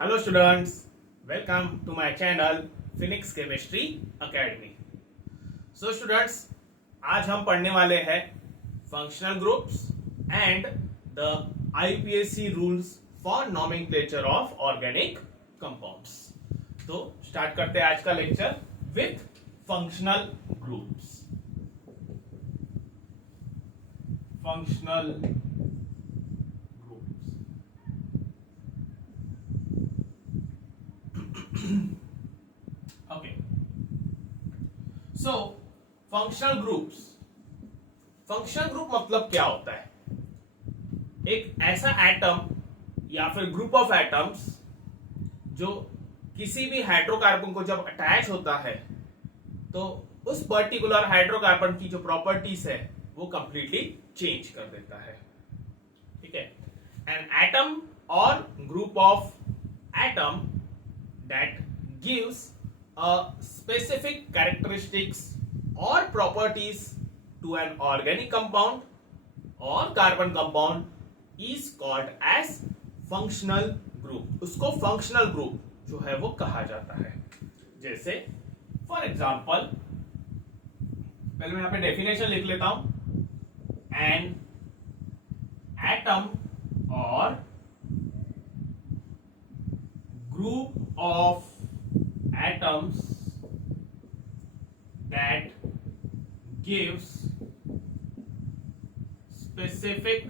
Hello students, welcome to my channel Phoenix Chemistry Academy. So students, आज हम पढ़ने वाले हैं functional groups and the IUPAC rules for nomenclature of organic compounds. तो start करते हैं आज का lecture with functional groups. Functional okay, so functional group मतलब क्या होता है? एक ऐसा एटम या फिर ग्रुप ऑफ एटम्स जो किसी भी हाइड्रोकार्बन को जब अटैच होता है तो उस पर्टिकुलर हाइड्रोकार्बन की जो प्रॉपर्टीज है वो कंप्लीटली चेंज कर देता है. ठीक है, एन एटम और group of atom that gives a specific characteristics or properties to an organic compound or carbon compound is called as functional group. उसको functional group जो है वो कहा जाता है. जैसे फॉर एग्जाम्पल, पहले मैं यहाँ पे डेफिनेशन लिख लेता हूं. एन एटम और group of atoms that gives specific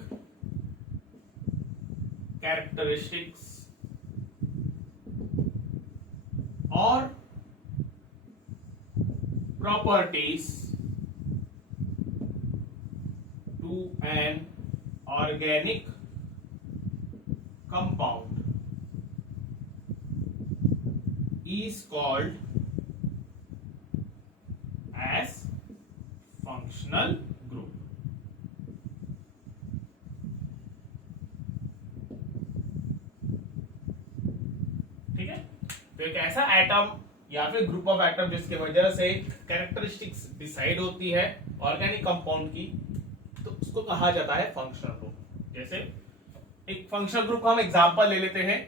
characteristics or properties to an organic compound is called as functional group. ठीक है, तो एक ऐसा एटम या फिर ग्रुप ऑफ एटम जिसके वजह से कैरेक्टरिस्टिक्स डिसाइड होती है ऑर्गेनिक कंपाउंड की, तो उसको कहा जाता है फंक्शनल ग्रुप. जैसे एक फंक्शनल ग्रुप का हम एग्जांपल ले लेते हैं.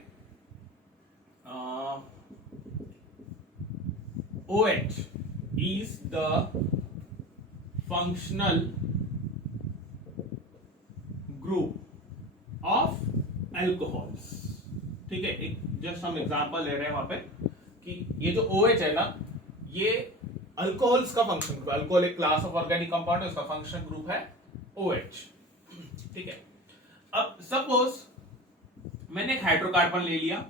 OH is the functional group of alcohols. ठीक है, एक जस्ट हम एग्जांपल ले रहे हैं वहां पे कि ये जो OH है ना, ये अल्कोहल्स का फंक्शन ग्रुप. अल्कोहल एक क्लास ऑफ ऑर्गेनिक कंपाउंड है, उसका फंक्शन ग्रुप है OH. ठीक है, अब सपोज मैंने एक हाइड्रोकार्बन ले लिया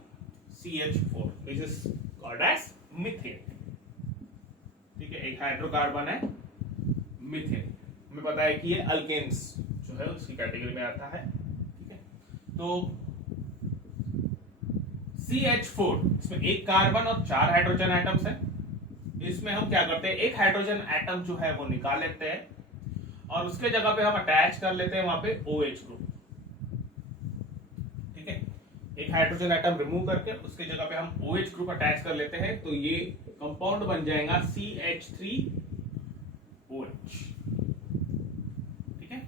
CH4 which is called as methane. ठीक है, एक हाइड्रोकार्बन है मीथेन. हमें पता है कि ये अल्केन्स जो है उसकी कैटेगरी में आता है. ठीक है, तो CH4 इसमें एक कार्बन और 4 हाइड्रोजन एटम्स हैं. इसमें हम क्या करते हैं, एक हाइड्रोजन एटम जो है वो निकाल लेते हैं और उसके जगह पे हम अटैच कर लेते हैं वहां पे OH ग्रुप. ठीक है, एक हाइड्रोजन एटम रिमूव करके उसके जगह पे हम OH ग्रुप अटैच कर लेते हैं, तो ये कंपाउंड बन जाएगा CH3OH. ठीक है,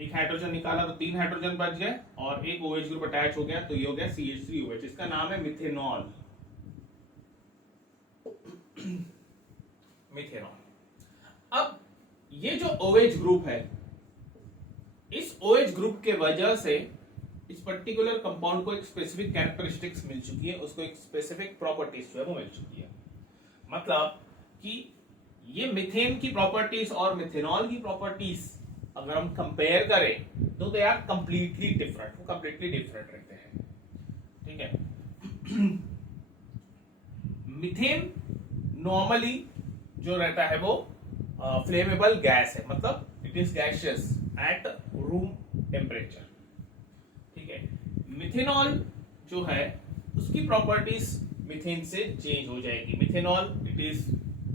एक हाइड्रोजन निकाला तो 3 हाइड्रोजन बच गए और एक OH ग्रुप अटैच हो गया, तो ये हो गया CH3OH. इसका नाम है मिथेनॉल. मिथेनॉल. अब ये जो OH ग्रुप है, इस OH ग्रुप के वजह से इस पर्टिकुलर कंपाउंड को एक स्पेसिफिक कैरेक्टरिस्टिक्स मिल चुकी है, उसको एक स्पेसिफिक प्रॉपर्टीज जो है वो मिल चुकी है. मतलब कि ये मीथेन की प्रॉपर्टीज और मिथेनॉल की प्रॉपर्टीज अगर हम कंपेयर करें तो दे आर कंप्लीटली डिफरेंट. वो कंप्लीटली डिफरेंट रहते हैं. ठीक है, मीथेन नॉर्मली जो रहता है वो फ्लेमेबल गैस है, मतलब it is gaseous eight room temperature. ठीक है, मिथेनॉल जो है उसकी प्रॉपर्टीज मीथेन से चेंज हो जाएगी. Methanol it is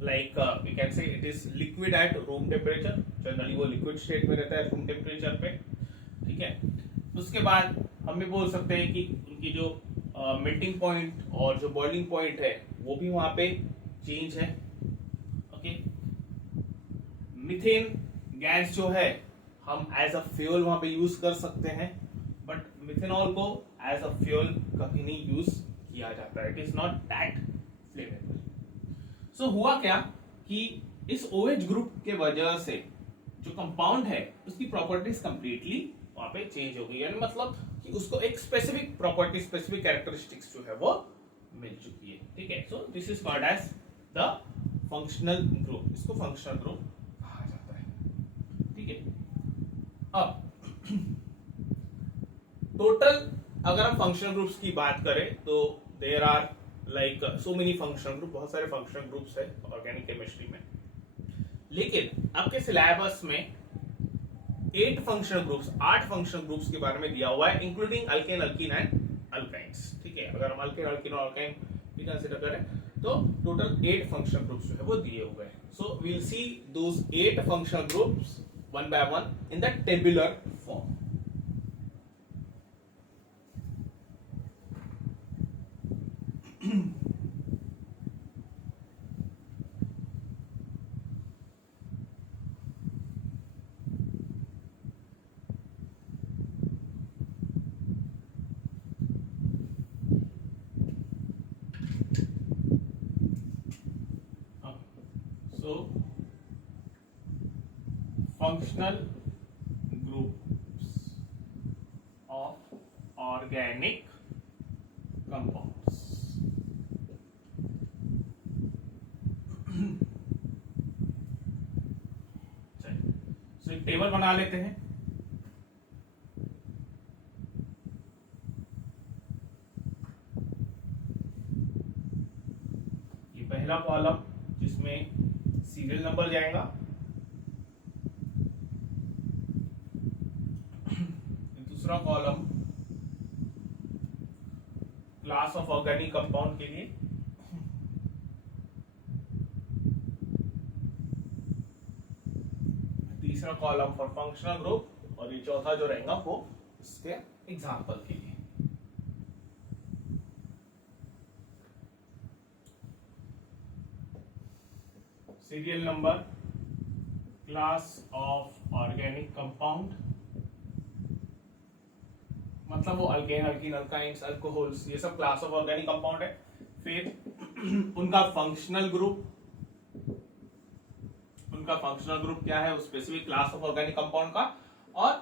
like we can say it is liquid at room temperature. Generally वो लिक्विड स्टेट में रहता है रूम टेम्परेचर पे. ठीक है, उसके बाद हम भी बोल सकते हैं कि उनकी जो मेल्टिंग पॉइंट और जो बॉइलिंग पॉइंट है वो भी वहां पे चेंज है. ओके, मीथेन गैस जो है हम एज अ फ्यूल वहां पे यूज कर सकते हैं, बट मिथेनॉल को एज अ फ्यूल कभी नहीं यूज किया जाता है, it is not that flammable. So हुआ क्या कि इस OH ग्रुप के वजह से जो कंपाउंड है उसकी प्रॉपर्टीज कंप्लीटली वहां पे चेंज हो गई, यानी मतलब कि उसको एक स्पेसिफिक प्रॉपर्टी, स्पेसिफिक कैरेक्टरिस्टिक्स जो है वो मिल चुकी है, ठीक है। So this is called as the functional group, इसको फंक्शनल ग्रुप कहा जाता है, ठीक है। अब टोटल अगर हम फंक्शनल ग्रुप्स की बात करें तो there are like so many functional group, बहुत सारे फंक्शनल ग्रुप्स है ऑर्गेनिक केमिस्ट्री में, लेकिन आपके सिलेबस में 8 फंक्शनल ग्रुप्स, 8 फंक्शनल ग्रुप्स के बारे में दिया हुआ है, including alkane, alkyne and alkynes, ठीक है। अगर हम अल्केन, अल्कीन और अल्काइन भी कंसीडर करें तो टोटल 8 फंक्शनल ग्रुप्स जो है वो दिए हुए हैं। So we will see those 8 functional groups one by one in the tabular form. So functional groups of organic compounds। चलिए एक टेबल बना लेते हैं। ये पहला कॉलम जिसमें सीरियल नंबर जाएगा, दूसरा column class of organic compound के लिए, तीसरा कॉलम फॉर फंक्शनल ग्रुप, और ये चौथा जो रहेगा वो इसके एग्जाम्पल के लिए। Serial number, class of organic compound, मतलब वो अल्केन, अल्कीन, अल्काइंस, अल्कोहल्स, ये सब क्लास ऑफ ऑर्गेनिक कंपाउंड है। फिर उनका फंक्शनल ग्रुप, उनका फंक्शनल ग्रुप क्या है, वो specific class of organic compound का, और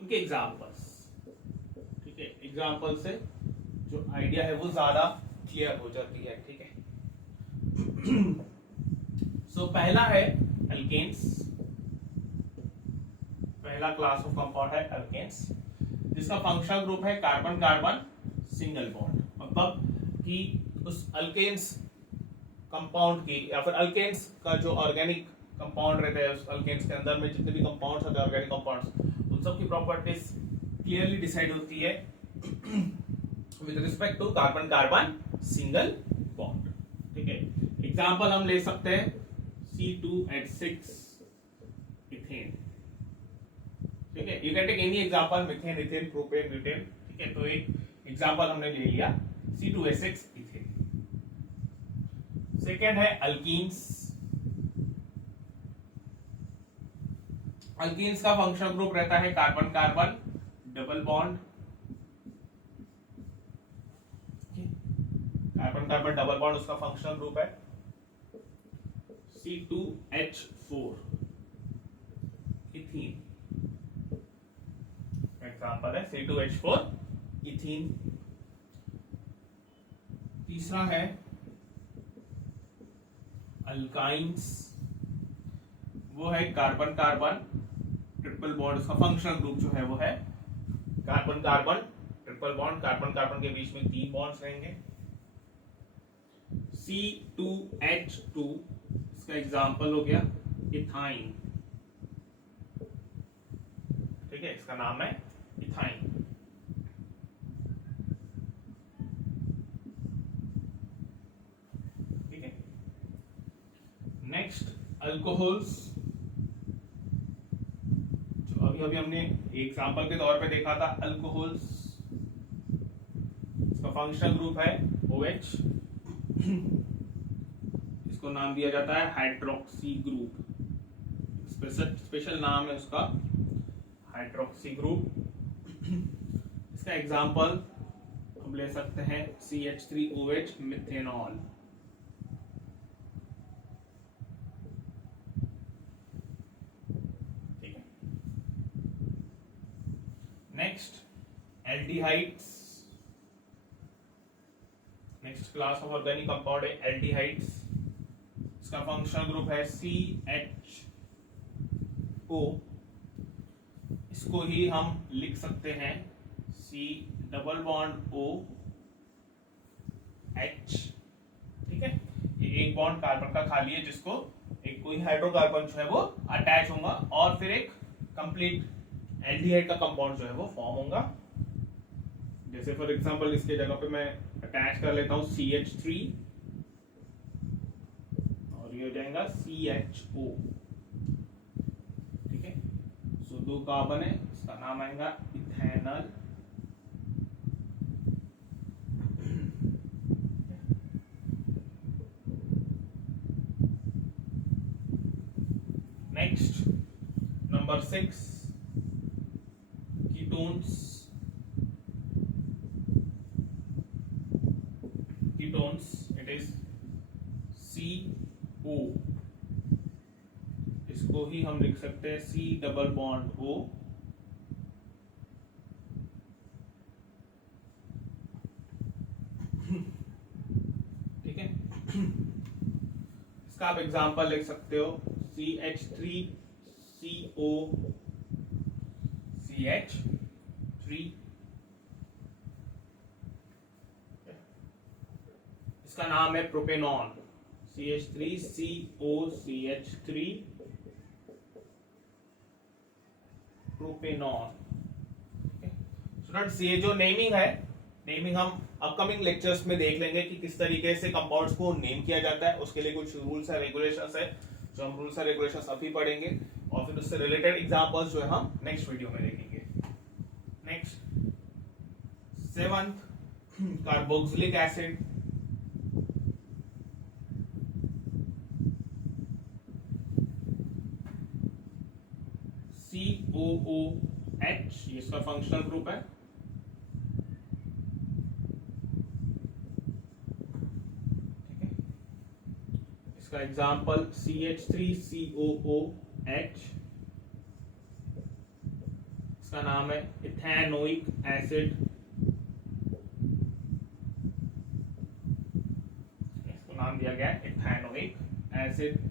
उनके एग्जांपल्स, ठीक है। एग्जांपल से जो आइडिया है वो ज्यादा क्लियर हो जाती है, ठीक है। सो पहला है अल्केन्स, पहला क्लास ऑफ कंपाउंड है अल्केन्स, जिसका फंक्शनल ग्रुप है कार्बन कार्बन सिंगल बॉन्ड, मतलब कि उस अल्केन्स कंपाउंड की या फिर अल्केन्स का जो ऑर्गेनिक कंपाउंड रहता है, उस अल्केन्स के अंदर में जितने भी कंपाउंड्स होते हैं ऑर्गेनिक कंपाउंड्स, उन सब की प्रॉपर्टीज क्लियरली डिसाइड होती है with respect to carbon carbon single bond, ठीक है। एग्जांपल हम ले सकते हैं C2H6 इथेन, ठीक है। You can take any example, methane, ethane, propane, butane, ठीक है। तो एक एग्जांपल हमने ले लिया C2H6 इथेन। सेकेंड है अल्कीन्स, अल्कीन्स का फंक्शनल ग्रुप रहता है carbon carbon double bond, carbon carbon double bond उसका फंक्शनल ग्रुप है। C2H4 इथीन, एग्जांपल है C2H4 इथीन। तीसरा है अल्काइंस, वो है कार्बन कार्बन ट्रिपल बॉन्ड, उसका फंक्शनल ग्रुप जो है वो है carbon carbon triple bond, carbon carbon के बीच में 3 बॉन्ड्स रहेंगे। C2H2 इसका एग्जांपल हो गया इथाइन, ठीक है, इसका नाम है इथाइन। ठीक है। नेक्स्ट अल्कोहल्स, जो अभी अभी हमने एग्जांपल के तौर पे देखा था अल्कोहल्स, इसका फंक्शनल ग्रुप है OH, इसको नाम दिया जाता है हाइड्रोक्सी ग्रुप, स्पेशल नाम है उसका हाइड्रोक्सी ग्रुप। इसका एग्जांपल हम ले सकते हैं CH3OH मिथेनॉल। ठीक है। Next aldehydes. Next class of organic compound है एल्डिहाइड्स। इसका फंक्शनल ग्रुप है CHO। इसको ही हम लिख सकते हैं C डबल बॉन्ड OH। ठीक है, ये एक बॉन्ड कार्बन का खाली है जिसको एक कोई हाइड्रोकार्बन जो है वो अटैच होगा और फिर एक कंप्लीट एल्डिहाइड का कंपाउंड जो है वो फॉर्म होगा। जैसे फॉर एग्जांपल इसके जगह पे मैं अटैच कर लेता हूं CH3 और ये हो जाएगा CHO। ठीक है, सो दो कार्बन है, इसका नाम आएगा ethanol. Next number 6 ketones. Ketones it is CO। इसको ही हम लिख सकते हैं C डबल बॉन्ड O। ठीक है, इसका आप एग्जांपल लिख सकते हो CH3CO CH3। इसका नाम है propanone. CH3CO CH3 propanone. Students, ये जो नेमिंग है, नेमिंग हम अपकमिंग लेक्चर्स में देख लेंगे कि किस तरीके से कंपाउंड्स को नेम किया जाता है। उसके लिए कुछ रूल्स है, रेगुलेशंस है, जो हम रूल्स और रेगुलेशंस अभी पढ़ेंगे और फिर उससे रिलेटेड एग्जांपल्स जो है हम नेक्स्ट वीडियो में देखेंगे। Next 7th carboxylic acid. COOH, ये इसका फंक्शनल ग्रुप है। ठीक है, इसका एग्जांपल CH3COOH। इसका नाम है इथेनोइक एसिड। इसको नाम दिया गया है इथेनोइक एसिड।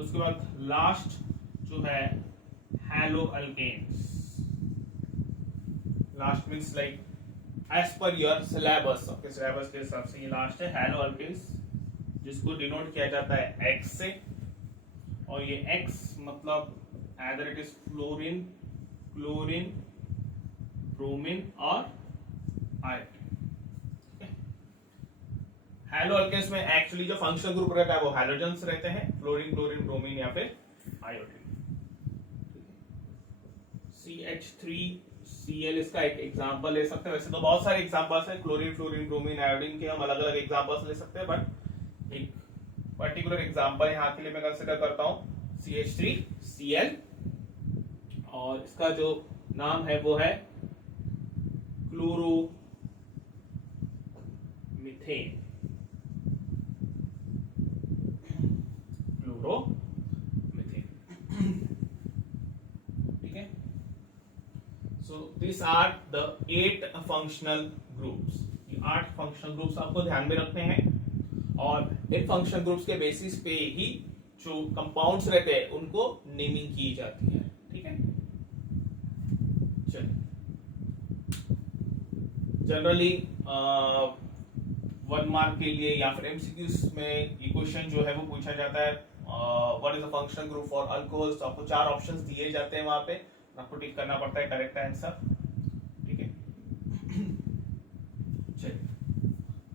उसके बाद लास्ट जो है halo alkanes. Last means like as per your syllabus, आपके सिलेबस के हिसाब से ये लास्ट है हैलो अल्केन्स, जिसको डिनोट किया जाता है X से। और ये X मतलब either it is fluorine, chlorine, bromine और आयोडीन। हैलो अल्केन्स में एक्चुअली जो फंक्शनल ग्रुप रहता है वो हैलोजेंस रहते हैं, फ्लोरीन, क्लोरीन, ब्रोमीन या फिर आयोडीन। CH3Cl इसका एक एग्जांपल ले सकते हैं। वैसे तो बहुत सारे एग्जांपल्स हैं, क्लोरीन, फ्लोरीन, ब्रोमीन, आयोडीन के हम अलग अलग एग्जांपल्स ले सकते हैं, बट एक पर्टिकुलर एग्जांपल यहाँ के लिए मैं कंसीडर करता हूँ CH3Cl और इसका जो नाम है वो है क्लोरोमीथेन। ठीक है, so this are the 8 functional groups. ये 8 फंक्शनल ग्रुप्स आपको ध्यान में रखने हैं और इन फंक्शनल ग्रुप्स के बेसिस पे ही जो कंपाउंड्स रहते हैं उनको नेमिंग की जाती है। ठीक है, चलिए जनरली 1 मार्क के लिए या फिर MCQs में ये क्वेश्चन जो है वो पूछा जाता है, what is the functional group for alcohols. तो आपको 4 ऑप्शंस दिए जाते हैं वहां पे, आपको टिक करना पड़ता है करेक्ट आंसर। ठीक है, चलिए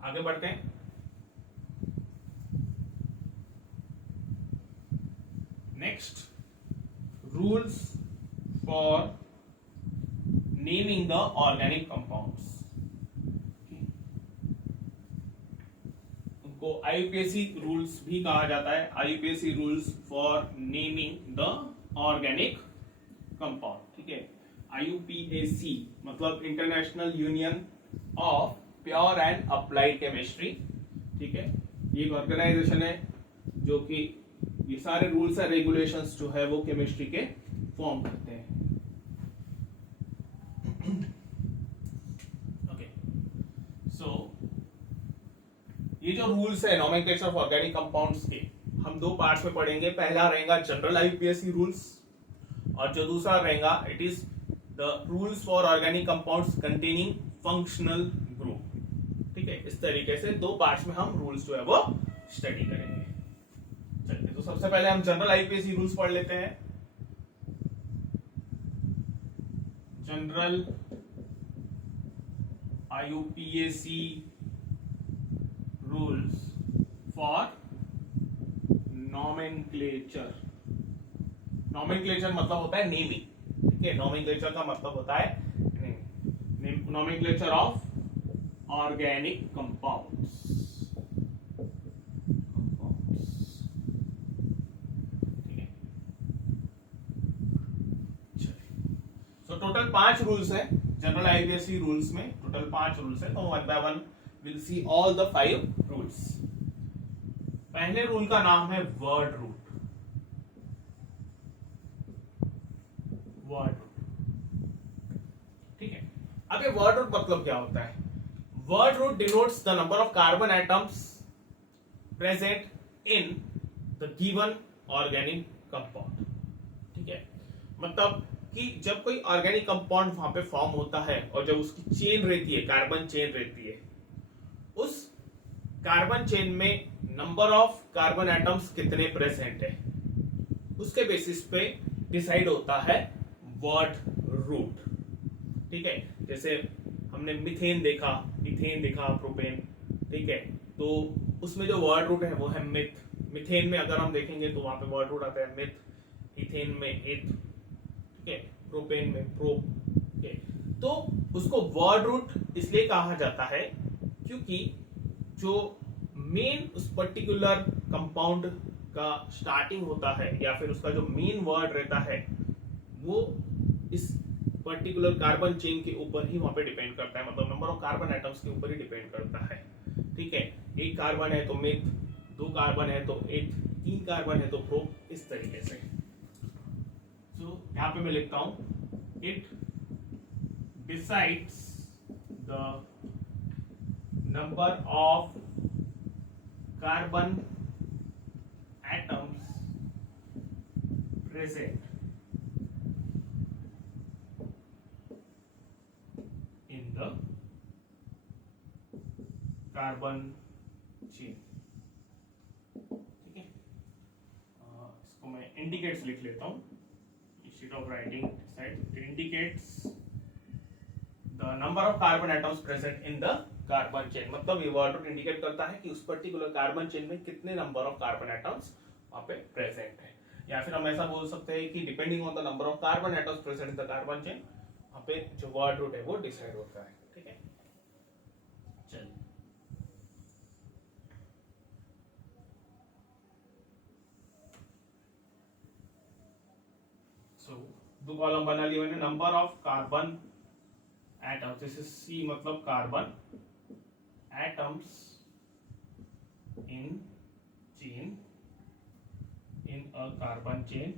आगे बढ़ते हैं। Next rules for naming the organic compounds. उनको IUPAC रूल्स भी कहा जाता है, IUPAC rules for naming the organic compound. ठीक है, IUPAC मतलब international union of pure and applied chemistry, ठीक है। ये एक ऑर्गेनाइजेशन है जो कि ये सारे रूल्स एंड रेगुलेशंस जो है वो केमिस्ट्री के फॉर्म करते हैं। ओके, सो ये जो रूल्स है नोमेनक्लेचर ऑफ ऑर्गेनिक कंपाउंड्स के, हम दो पार्ट्स में पढ़ेंगे। पहला रहेगा जनरल IUPAC रूल्स, और जो दूसरा रहेगा it is the rules for organic compounds containing functional group, ठीक है। इस तरीके से दो पार्ट्स में हम रूल्स जो है वो स्टडी करेंगे। चलिए, तो सबसे पहले हम जनरल IUPAC रूल्स पढ़ लेते हैं। General IUPAC rules for nomenclature. Nomenclature मतलब होता है नेमिंग, ठीक है। नॉमेनक्लेचर का मतलब होता है naming. Nomenclature of organic compounds, ठीक है। सो टोटल 5 रूल्स है जनरल IUPAC रूल्स में, टोटल 5 रूल्स है। तो one by one will see all the 5 rules. पहले रूल का नाम है वर्ड रूट। वर्ड रूट, ठीक है। अब ये वर्ड रूट मतलब क्या होता है? Word root denotes the number of carbon atoms present in the given organic compound, ठीक है। मतलब कि जब कोई ऑर्गेनिक कंपाउंड वहां पे फॉर्म होता है और जब उसकी चेन रहती है, कार्बन चेन रहती है, उस कार्बन चेन में नंबर ऑफ कार्बन एटम्स कितने प्रेजेंट है, उसके बेसिस पे डिसाइड होता है वर्ड रूट, ठीक है। जैसे हमने मीथेन देखा, इथेन देखा, प्रोपेन, ठीक है। तो उसमें जो वर्ड रूट है वो है मिथ। मीथेन में अगर हम देखेंगे तो वहां पे वर्ड रूट आता है मिथ, इथेन में इथ, ठीक है, प्रोपेन में प्रो, ठीक है। तो उसको वर्ड रूट इसलिए कहा जाता है क्योंकि जो मेन उस पर्टिकुलर कंपाउंड का स्टार्टिंग होता है या फिर उसका जो मेन वर्ड रहता है वो इस पर्टिकुलर कार्बन चेन के ऊपर ही वहां पे डिपेंड करता है, मतलब नंबर ऑफ कार्बन एटम्स के ऊपर ही डिपेंड करता है, ठीक है। एक कार्बन है तो मिथ, दो कार्बन है तो इथ, तीन कार्बन है तो प्रो, इस तरीके से। तो यहां पे मैं लिखता हूं it decides the number of carbon atoms present in the carbon chain, ठीक है। इसको मैं इंडिकेट्स लिख लेता हूं instead of writing decide. Indicates the number of carbon atoms present in the carbon chain, मतलब ये वर्ड रूट इंडिकेट करता है कि उस पर्टिकुलर कार्बन चेन में कितने नंबर ऑफ कार्बन एटम्स वहां पे प्रेजेंट है। या फिर हम ऐसा बोल सकते हैं कि depending on the number of carbon atoms present in the carbon chain, वहां पे जो वर्ड रूट है वो डिसाइड होता है, ठीक है। चलिए, सो दो कॉलम बना लिए मैंने। Number of carbon atoms, this is C मतलब carbon atoms in chain, in a carbon chain,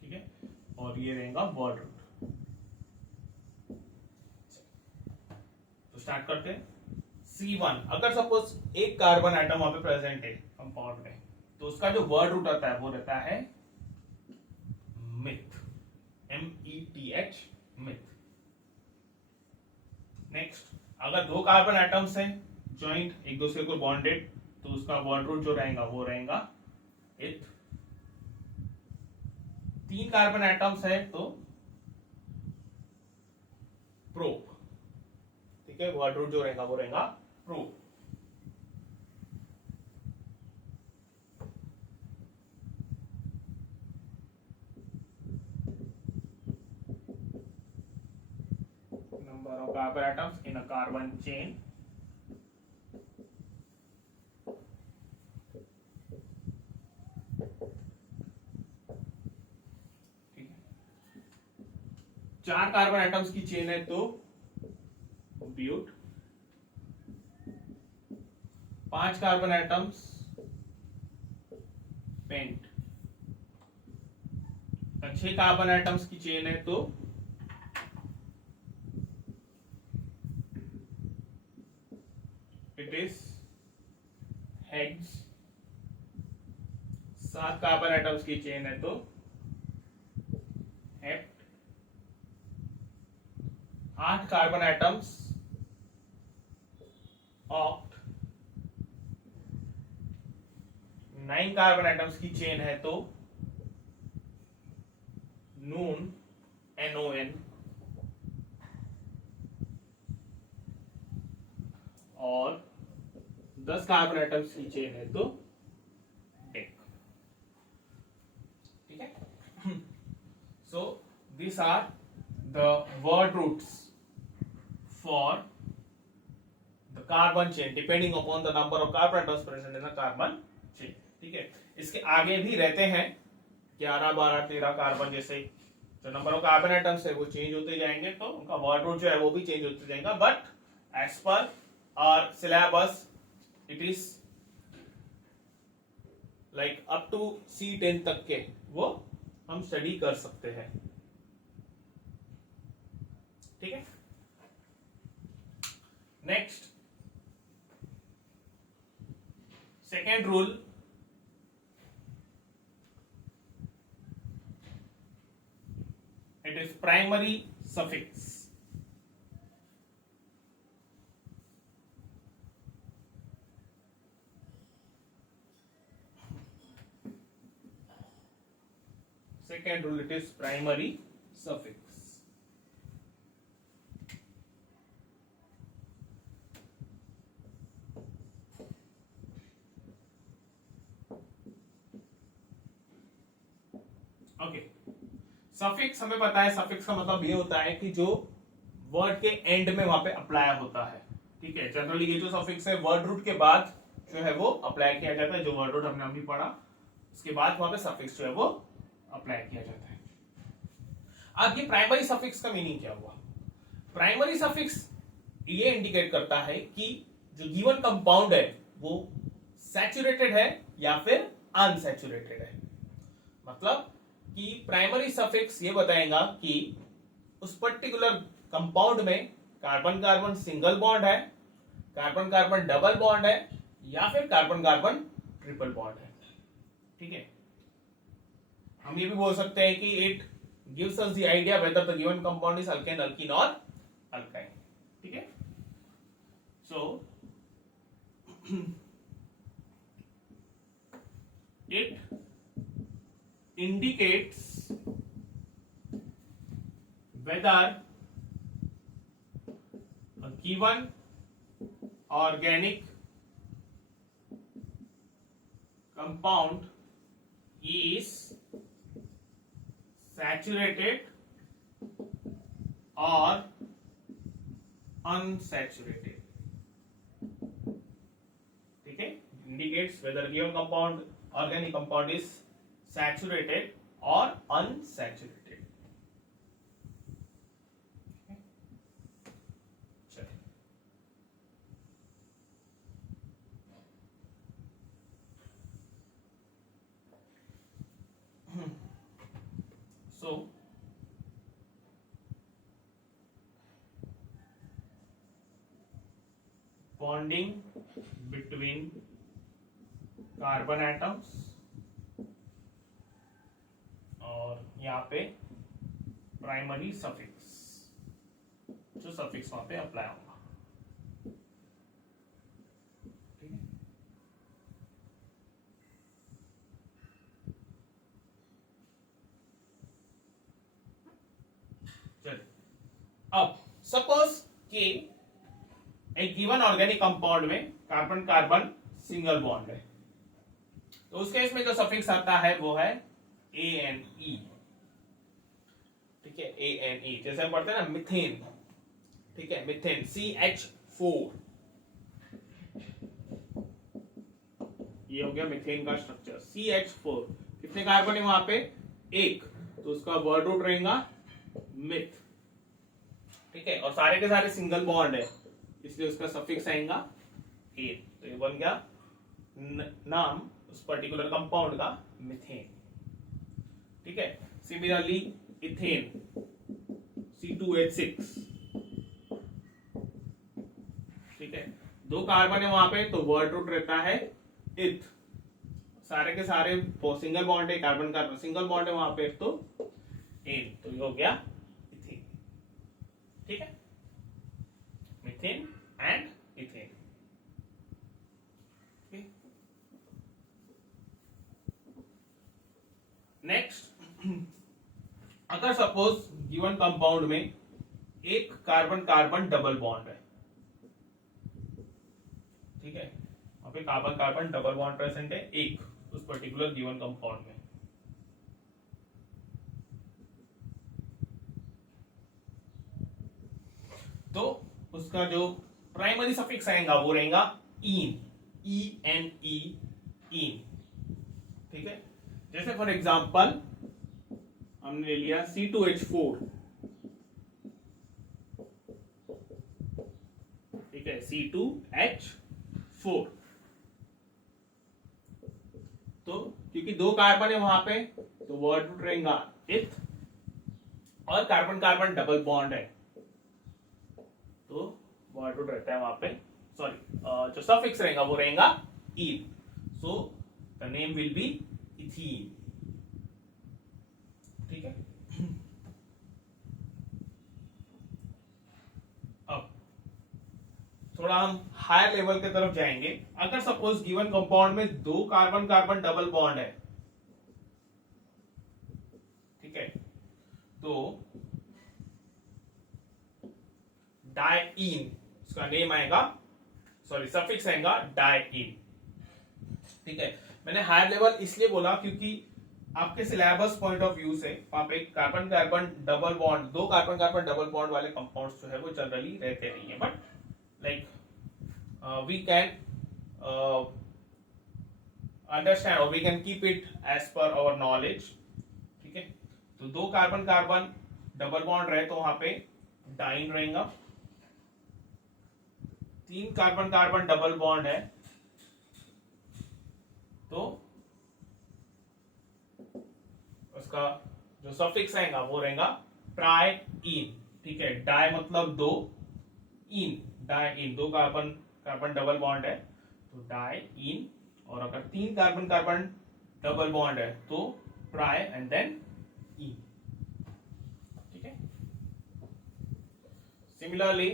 ठीक है। और ये रहेगा वर्ड रूट। तो स्टार्ट करते हैं। C1, अगर सपोज एक कार्बन एटम वहां पे प्रेजेंट है कंपाउंड में, तो उसका जो वर्ड रूट आता है वो रहता है मिथ, METH, मिथ। नेक्स्ट, अगर दो कार्बन एटम्स हैं जॉइंट, एक दूसरे को बॉन्डेड, तो उसका वर्ड रूट जो रहेगा वो रहेगा इथ। तीन कार्बन एटम्स है तो प्रोप, ठीक है। वर्ड रूट जो रहेगा वो रहेगा prop. Number of carbon atoms in a carbon chain 4 carbon atoms की चेन है तो but, 5 carbon atoms pent, 6 carbon atoms की चेन है तो it is hex, 7 carbon atoms की चेन है तो hept, 8 carbon atoms oct, 9 carbon atoms की चेन है तो नून, NON, और 10 कार्बन एटम्स की चेन है तो डेक। ठीक है। So this are the word roots for the carbon chain depending upon the number of carbon atoms present in the carbon chain. ठीक है, इसके आगे भी रहते हैं 11, 12, 13 कार्बन जैसे जो नंबर ऑफ कार्बन एटम्स है वो चेंज होते जाएंगे, तो उनका वर्ड रूट जो है वो भी चेंज होते जाएगा, but as per our syllabus it is like up to C10 तक के वो हम स्टडी कर सकते हैं। ठीक है, next second rule, it is primary suffix. Second rule, it is primary suffix. Okay. Suffix हमें पता है, सफिक्स का मतलब ये होता है कि जो वर्ड के एंड में वहां पे अप्लाई होता है। ठीक है, जनरली ये जो सफिक्स है वर्ड रूट के बाद जो है वो अप्लाई किया जाता है, जो वर्ड रूट हमने अभी पढ़ा उसके बाद वहां पे सफिक्स जो है वो अप्लाई किया जाता है। अब ये प्राइमरी सफिक्स का मीनिंग क्या हुआ? प्राइमरी सफिक्स ये इंडिकेट करता है कि जो गिवन कंपाउंड है वो सैचुरेटेड है या फिर अनसैचुरेटेड है। मतलब कि प्राइमरी सफिक्स ये बताएगा कि उस पर्टिकुलर कंपाउंड में कार्बन कार्बन सिंगल बॉन्ड है, कार्बन कार्बन डबल बॉन्ड है, या फिर कार्बन कार्बन ट्रिपल बॉन्ड है। ठीक है, हम ये भी बोल सकते हैं कि it gives us the idea whether the given compound is alkane, alkyne और अल्काइन। ठीक है, so it indicates whether a given organic compound is saturated or unsaturated. ठीक है, indicates whether a given compound, organic compound is saturated or unsaturated. चलिए, so bonding between carbon atoms और यहाँ पे primary suffix, जो suffix वहां पे apply होगा। ठीक है, चलिए अब सपोज कि एक गिवन ऑर्गेनिक कंपाउंड में कार्बन कार्बन सिंगल बॉन्ड है, तो उस केस में जो सफिक्स आता है वो है ANE। ठीक है, ANE जैसे हम पढ़ते हैं ना मिथेन। ठीक है, मिथेन CH4, ये हो गया मिथेन का स्ट्रक्चर CH4। कितने कार्बन है वहां पे? एक, तो उसका वर्ड रूट रहेगा मिथ। ठीक है, और सारे के सारे सिंगल बॉन्ड है, इसलिए उसका सफिक्स आएगा एन। तो ये बन गया नाम उस पर्टिकुलर कंपाउंड का मिथेन। ठीक है, सिमिलरली इथेन C2H6, ठीक है, 2 कार्बन है वहां पे, तो वर्ड रूट रहता है इथ, सारे के सारे सिंगल बॉन्ड है, कार्बन कार्बन सिंगल बॉन्ड है वहां पे, तो एन, तो ये हो गया इथेन। ठीक है, मिथेन एंड इथेन। नेक्स्ट, अगर सपोज गिवन कंपाउंड में एक कार्बन कार्बन डबल बॉन्ड है, ठीक है, वहां पे carbon carbon double bond present है एक उस पर्टिकुलर गिवन कंपाउंड में, तो उसका जो प्राइमरी सफिक्स आएगा वो रहेगा इन, ENE, इन। ठीक है, जैसे फॉर एग्जांपल हमने ले लिया C2H4, ठीक है, C2H4, तो क्योंकि 2 कार्बन है वहां पे, तो वर्ड रूट रहेगा इथ, और कार्बन कार्बन डबल बॉन्ड है, तो वर्ड रूट रहता है वहां पे, सॉरी जो सफिक्स रहेगा वो रहेगा ene, so the name will be ethene. ठीक है, अब थोड़ा हम हायर लेवल की तरफ जाएंगे। अगर सपोज गिवन कंपाउंड में 2 कार्बन कार्बन डबल बॉन्ड है, ठीक है, तो डाइइन, उसका नेम आएगा, सॉरी सफिक्स आएगा डाइइन। ठीक है, मैंने हायर लेवल इसलिए बोला क्योंकि आपके सिलेबस पॉइंट ऑफ व्यू से वहां पे carbon carbon double bond, 2 carbon carbon double bond वाले कंपाउंड्स जो है वो जनरली रहते नहीं है, but like we can understand और we can keep it as per our knowledge. ठीक है, तो 2 कार्बन कार्बन डबल बॉन्ड रहे तो वहां पे डाइन रहेगा, 3 कार्बन कार्बन डबल बॉन्ड है तो उसका जो सफिक्स आएगा वो रहेगा ट्राई इन। ठीक है, डाई मतलब 2, इन डाई इन, 2 कार्बन कार्बन डबल बॉन्ड है तो डाई इन, और अगर 3 कार्बन कार्बन डबल बॉन्ड है तो ट्राई एंड देन इन। ठीक है, सिमिलरली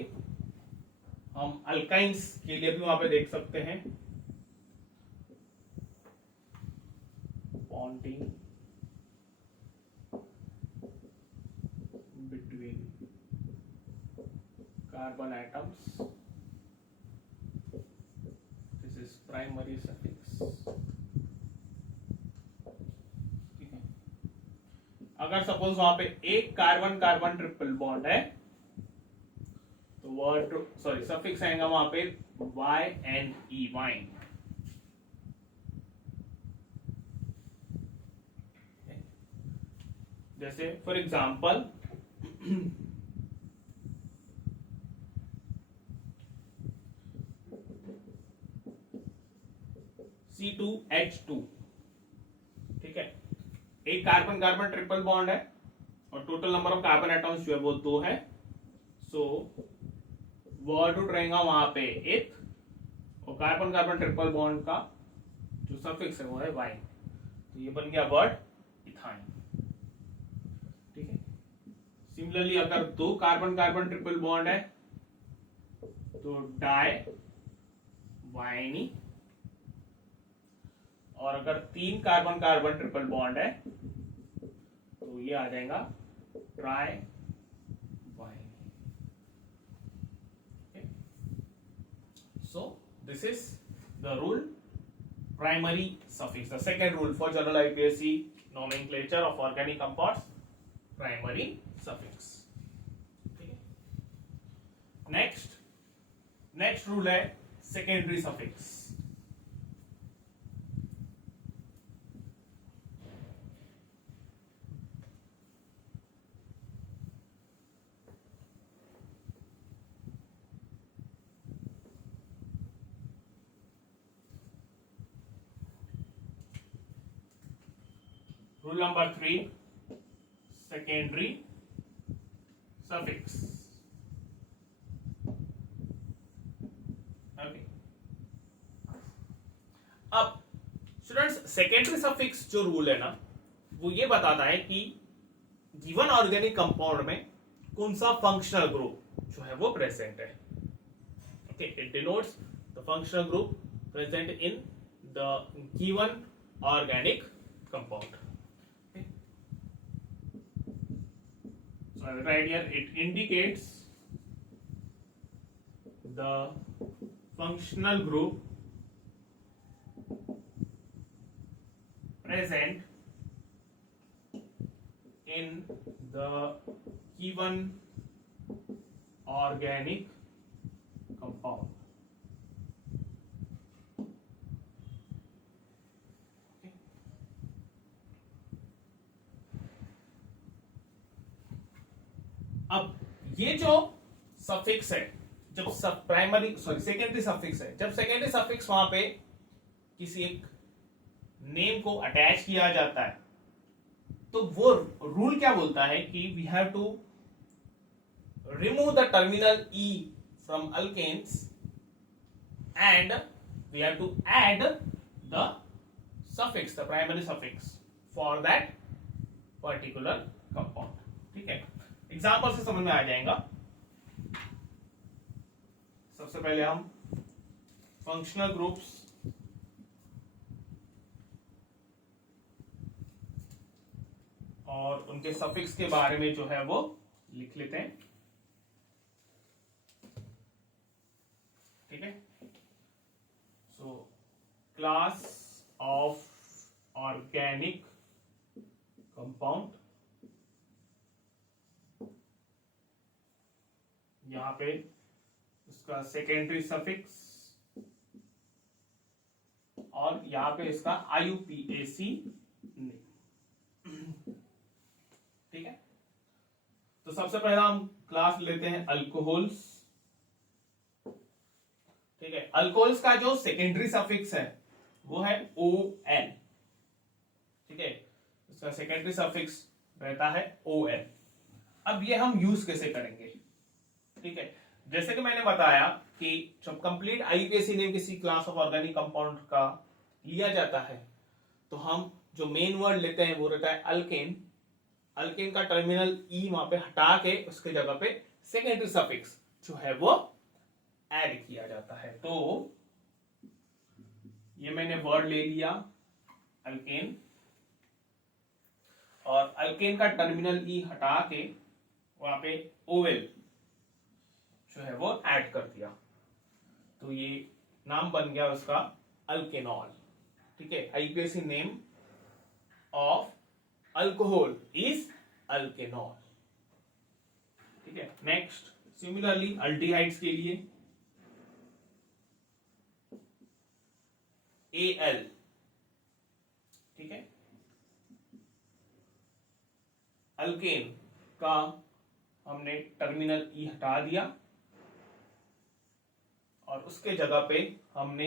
हम अल्काइंस के लिए भी वहां पे देख सकते हैं, bonding between carbon atoms, this is primary suffix. ठीक है, अगर सपोज वहां पे एक कार्बन कार्बन ट्रिपल बॉन्ड है तो वर्ड सॉरी सफिक्स आएगा वहां पे YNE, वाइन। जैसे फॉर एग्जांपल C2H2, ठीक है, एक कार्बन कार्बन ट्रिपल बॉन्ड है और total number of carbon atoms जो है वो 2 है, सो वर्ड रूट रहेगा वहां पे इथ, और कार्बन कार्बन ट्रिपल बॉन्ड का जो सफिक्स है वो है वाइन, तो ये बन गया वर्ड इथाइन। ठीक है, सिमिलरली अगर 2 कार्बन कार्बन ट्रिपल बॉन्ड है तो डाई वाइनी, और अगर 3 कार्बन कार्बन ट्रिपल बॉन्ड है तो ये आ जाएगा try wine. So this is the rule, primary suffix, the second rule for general IPSC nomenclature of organic compounds, primary suffix. ठीक है, नेक्स्ट रूल है secondary suffix. Rule number 3, secondary suffix. Okay, अब students secondary suffix जो rule है ना, वो ये बताता है कि गिवन ऑर्गेनिक कंपाउंड में कौन सा फंक्शनल ग्रुप जो है वो प्रेजेंट है। Okay, it denotes the functional group present in the given organic compound. So I will write here, it indicates the functional group present in the given organic compound. अब ये जो suffix है, जब primary secondary suffix है, जब secondary suffix वहां पे किसी एक नेम को अटैच किया जाता है, तो वो रूल क्या बोलता है कि we have to remove the terminal e from alkanes and we have to add the suffix, the primary suffix for that particular compound. ठीक है, एग्जाम्पल से समझ में आ जाएगा। सबसे पहले हम फंक्शनल ग्रुप्स और उनके सफिक्स के बारे में जो है वो लिख लेते हैं। ठीक है, so class of organic compound, यहां पे इसका सेकेंडरी सफिक्स और यहां पे इसका IUPAC नेम। ठीक है, तो सबसे पहला हम क्लास लेते हैं अल्कोहल्स। ठीक है, अल्कोहल्स का जो सेकेंडरी सफिक्स है वो है ON। ठीक है, इसका सेकेंडरी सफिक्स रहता है ON। अब ये हम यूज कैसे करेंगे? ठीक है, जैसे कि मैंने बताया कि जब कंप्लीट IUPAC नेम किसी क्लास ऑफ ऑर्गेनिक कंपाउंड का लिया जाता है, तो हम जो मेन वर्ड लेते हैं वो रहता है अल्केन। अल्केन का टर्मिनल ई वहां पे हटा के उसके जगह पे सेकेंडरी सफिक्स जो है वो ऐड किया जाता है। तो ये मैंने वर्ड ले लिया अल्केन, और अल्केन का टर्मिनल ई हटा के वहां पे ओवेल जो है वो ऐड कर दिया, तो ये नाम बन गया उसका अल्केनॉल। ठीक है, IUPAC name of alcohol is alkanol. ठीक है, नेक्स्ट सिमिलरली अल्डिहाइड्स के लिए AL। ठीक है, अल्केन का हमने टर्मिनल ई हटा दिया और उसके जगह पे हमने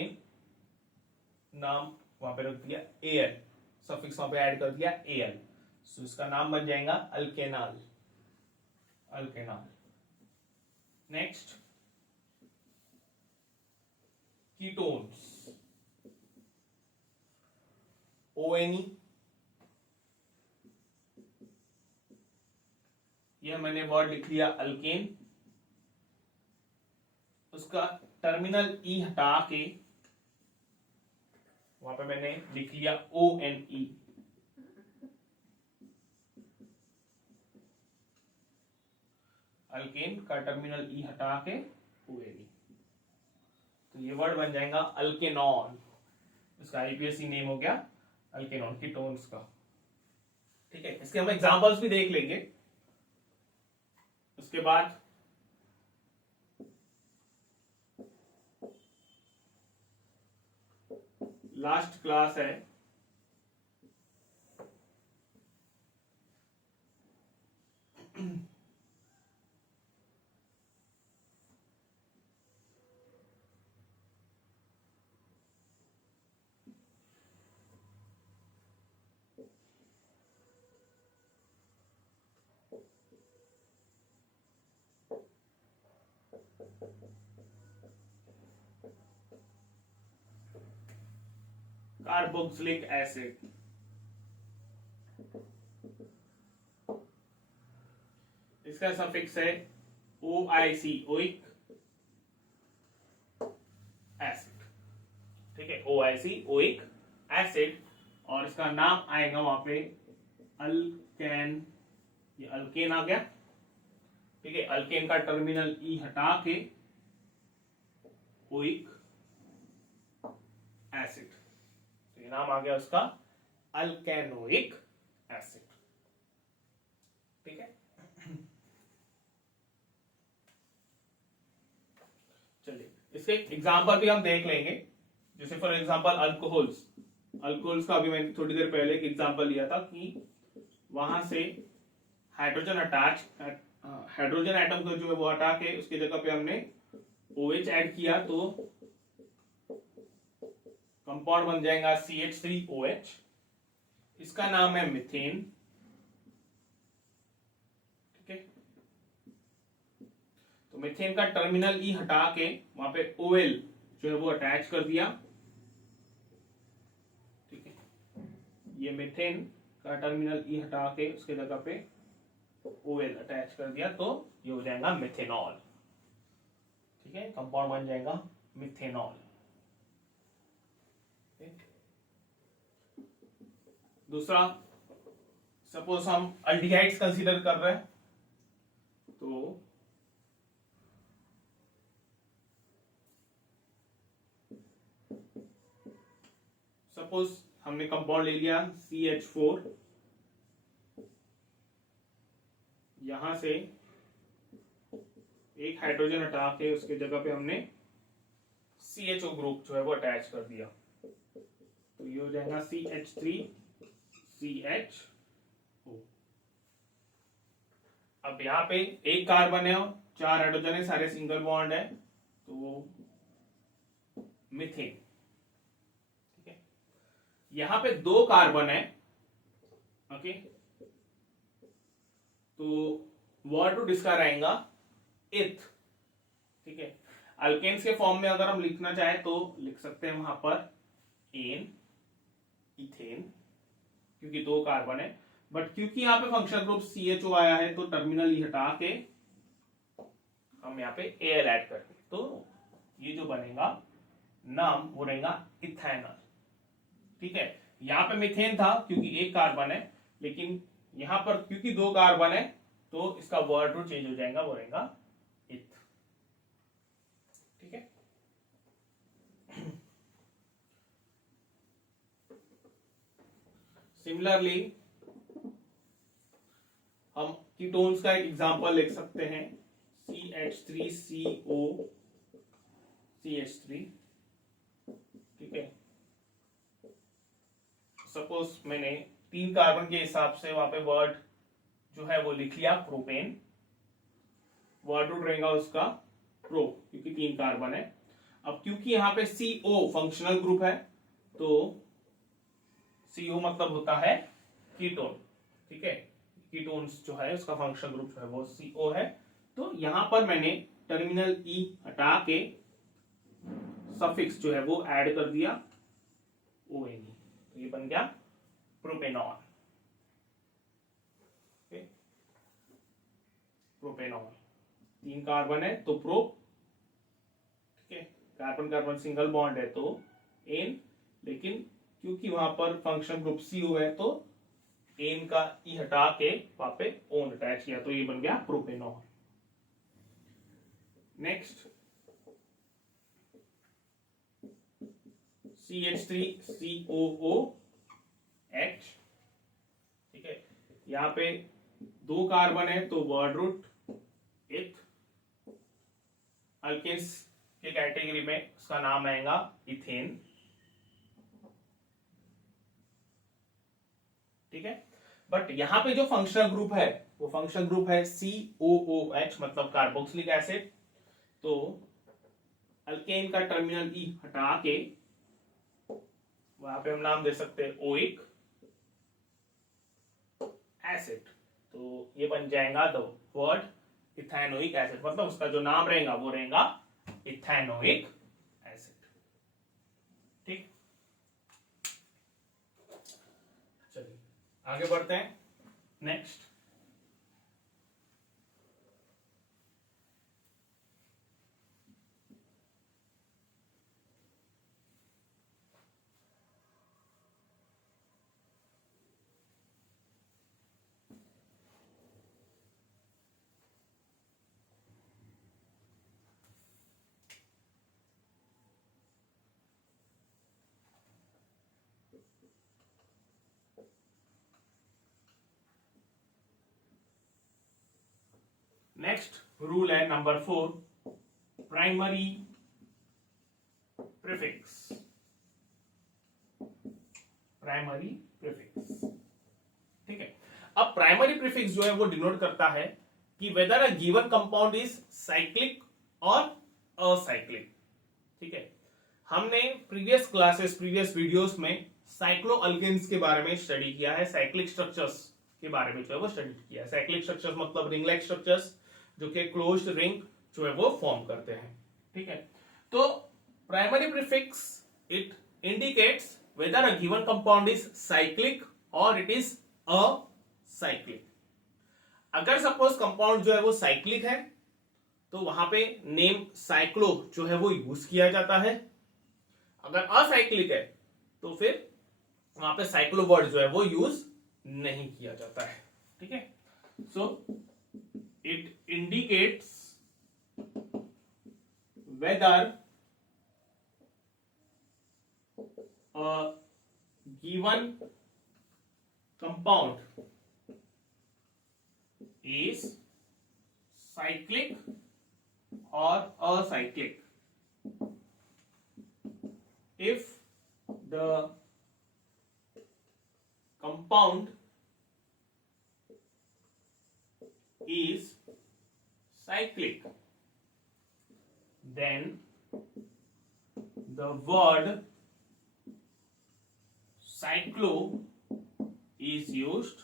नाम वहां पे रख दिया AL, सफिक्स वहां पे ऐड कर दिया AL, सो इसका नाम बन जाएगा alkanal. Alkanal. Next ketones, ONE। यह मैंने वर्ड लिख लिया अल्केन, उसका टर्मिनल ई हटा के वहां पे मैंने लिख लिया ONE। अल्केन का टर्मिनल ई हटा के ONE, तो ये वर्ड बन जाएगा अल्केनॉन। इसका IUPAC नेम हो गया अल्केनॉन, कीटोन्स का। ठीक है, इसके हम एग्जांपल्स भी देख लेंगे। उसके बाद लास्ट क्लास है कार्बोक्सिलिक एसिड। इसका सफिक्स है OIC, ओइक एसिड। ठीक है, OIC, ओइक एसिड। और इसका नाम आएगा वहां पे अल्केन। ये अल्केन आ गया। ठीक है, अल्केन का टर्मिनल ई हटा के ओइक एसिड, तो ये नाम आ गया उसका अल्केनोइक एसिड। ठीक है, चलिए इसके एग्जांपल भी हम देख लेंगे। जैसे फॉर एग्जांपल अल्कोहल्स। अल्कोहल्स का अभी मैंने थोड़ी देर पहले एक एग्जांपल लिया था कि वहां से हाइड्रोजन एटम को जो है वो हटा के उसकी जगह पे हमने OH ऐड किया तो कंपाउंड बन जाएगा CH3OH। इसका नाम है मीथेन। ठीक है, तो मीथेन का टर्मिनल ई हटा के वहां पे OL जो है वो अटैच कर दिया। ठीक है, ये मीथेन का टर्मिनल ई हटा के उसके जगह पे OL अटैच कर दिया तो ये हो जाएगा मिथेनॉल। ठीक है, कंपाउंड बन जाएगा मिथेनॉल। दूसरा, सपोज हम अल्डिहाइड्स कंसीडर कर रहे हैं तो सपोज हमने कंपाउंड ले लिया CH4, यहां से एक हाइड्रोजन हटा के उसके जगह पे हमने CHO ग्रुप जो है वो अटैच कर दिया तो ये हो जाएगा CH3CHO। अब यहाँ पे एक कार्बन है और 4 हाइड्रोजन है, सारे सिंगल बॉन्ड है तो मीथेन। ठीक है, यहां पे 2 कार्बन है। ओके, तो वर्ड रूट इसका रहेगा इथ। ठीक है, अल्केन्स के फॉर्म में अगर हम लिखना चाहे तो लिख सकते हैं वहां पर एन, इथेन, क्योंकि 2 कार्बन है। बट क्योंकि यहाँ पे फंक्शनल ग्रुप CHO आया है तो टर्मिनल ई हटा के हम यहाँ पे Al ऐड करेंगे तो ये जो बनेगा नाम वो रहेगा इथेनॉल। ठीक है, यहाँ पे मीथेन था क्योंकि 1 कार्बन है, लेकिन यहां पर क्योंकि 2 कार्बन है तो इसका वर्ड रूट चेंज हो जाएगा, वो रहेगा इथ। ठीक है, सिमिलरली हम कीटोन्स का एक एग्जांपल लिख सकते हैं CH3CO CH3। ठीक है, सपोज मैंने 3 कार्बन के हिसाब से वहां पे वर्ड जो है वो लिख लिया प्रोपेन। वर्ड रूट रहेगा उसका प्रो, क्योंकि 3 कार्बन है। अब क्योंकि यहाँ पे CO फंक्शनल ग्रुप है तो CO मतलब होता है कीटोन। ठीक है, कीटोन्स जो है उसका फंक्शनल ग्रुप जो है वो CO है। तो यहां पर मैंने टर्मिनल ई हटा के सफिक्स जो है वो ऐड कर दिया ONE, तो ये बन गया प्रोपेनॉल। प्रोपेनॉल 3 कार्बन है तो प्रो। ठीक है, कार्बन कार्बन सिंगल बॉन्ड है तो एन, लेकिन क्योंकि वहां पर फंक्शन ग्रुप CO है तो एन का ई हटा के वहां पे ओन अटैच किया तो ये बन गया प्रोपेनॉल। Next CH3COOH। ठीक है, यहाँ पे 2 कार्बन है तो वर्ड रूट इथ। अल्केन्स के कैटेगरी में उसका नाम आएगा इथेन। ठीक है, बट यहां पे जो फंक्शनल ग्रुप है वो फंक्शनल ग्रुप है COOH मतलब कार्बोक्सिलिक एसिड। तो अल्केन का टर्मिनल ई हटा के वहां पे हम नाम दे सकते हैं ओइक एसिड, तो ये बन जाएगा द वर्ड इथेनोइक एसिड, मतलब उसका जो नाम रहेगा वो रहेगा इथेनोइक एसिड। ठीक, चलिए आगे बढ़ते हैं। नेक्स्ट, नेक्स्ट रूल है number 4, primary prefix. Primary prefix, ठीक है। अब प्राइमरी प्रीफिक्स जो है वो डिनोट करता है कि weather a given compound is cyclic और असाइक्लिक। ठीक है, हमने प्रीवियस क्लासेस, प्रीवियस वीडियोस में साइक्लो अल्केन्स के बारे में स्टडी किया है, साइक्लिक स्ट्रक्चर्स के बारे में जो है वो स्टडी किया है। साइक्लिक स्ट्रक्चर्स मतलब रिंग लाइक स्ट्रक्चर्स जो कि क्लोज्ड रिंग जो है वो फॉर्म करते हैं। ठीक है, तो primary prefix it indicates whether a given compound is cyclic or it is acyclic। अगर सपोज कंपाउंड जो है वो साइक्लिक है तो वहां पे नेम साइक्लो जो है वो यूज किया जाता है। अगर असाइक्लिक है तो फिर वहां पे साइक्लो वर्ड जो है वो यूज नहीं किया जाता है। ठीक है, so it indicates whether a given compound is cyclic or acyclic if the compound is cyclic, then the word cyclo is used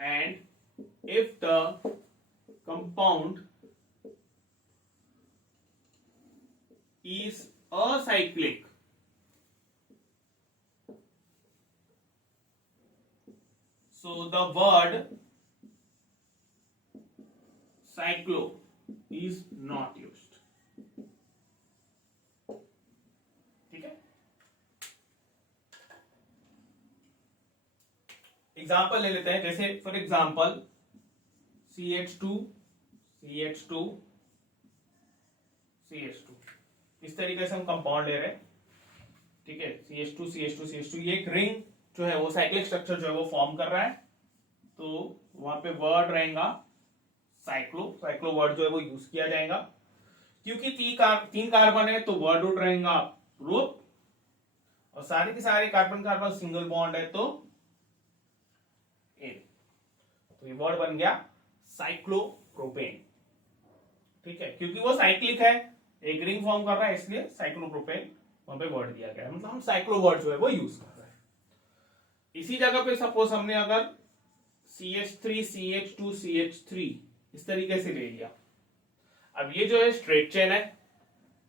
and if the compound is acyclic, so the word cyclo is not used। Example ले लेते हैं, जैसे for example CH2 CH2 CH2, इस तरीके से हम compound ले रहे हैं। ठीक है, CH2 CH2 CH2, ये एक रिंग जो है वो साइक्लिक स्ट्रक्चर जो है वो फॉर्म कर रहा है, तो वहां पे वर्ड रहेगा साइक्लो। साइक्लो वर्ड जो है वो यूज किया जाएगा। क्योंकि तीन कार्बन है तो वर्ड रूट रहेगा प्रोप, और सारे के सारे कार्बन कार्बन सिंगल बॉन्ड है तो तो ये वर्ड बन गया साइक्लोप्रोपेन। ठीक है, क्योंकि वो साइक्लिक है, एक रिंग फॉर्म कर रहा है, इसलिए साइक्लोप्रोपेन वहां पे वर्ड दिया गया है, मतलब हम साइक्लो वर्ड जो है वो यूज कर रहे हैं। इसी जगह पे सपोज हमने अगर CH3 CH2 CH3 इस तरीके से ले लिया, अब ये जो है स्ट्रेट चेन है,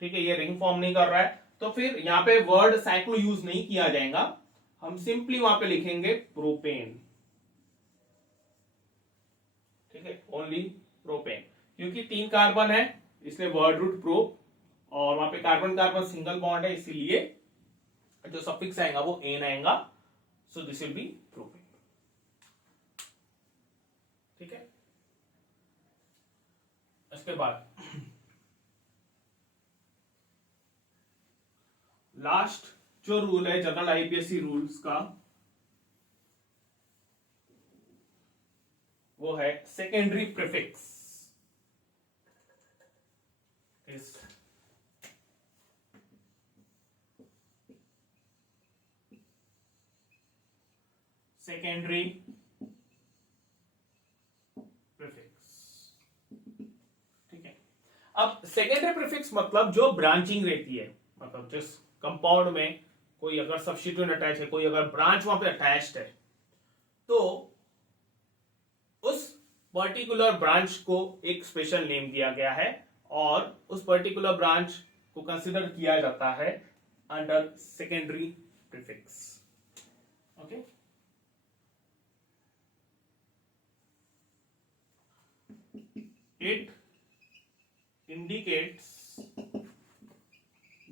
ठीक है, ये रिंग फॉर्म नहीं कर रहा है, तो फिर यहाँ पे वर्ड साइक्लो यूज नहीं किया जाएगा, हम सिंपली वहां पे लिखेंगे प्रोपेन। ठीक है, ओनली प्रोपेन, क्योंकि 3 कार्बन है इसलिए वर्ड रूट प्रोप, और वहां पे कार्बन कार्बन सिंगल बॉन्ड है इसीलिए जो सफिक्स आएगा वो एन आएगा, सो दिस विल बी प्रोपेन। ठीक है, इसके बाद लास्ट जो रूल है जनरल आईपीएससी रूल्स का, वो है सेकेंडरी प्रीफिक्स इस सेकेंडरी प्रीफिक्स। ठीक है, अब सेकेंडरी प्रीफिक्स मतलब जो ब्रांचिंग रहती है, मतलब जिस कंपाउंड में कोई अगर सब्स्टिट्यूएंट अटैच है, कोई अगर ब्रांच वहां पे अटैच्ड है, तो उस पर्टिकुलर ब्रांच को एक स्पेशल नेम दिया गया है और उस पर्टिकुलर ब्रांच को कंसिडर किया जाता है under secondary prefix. Okay. It indicates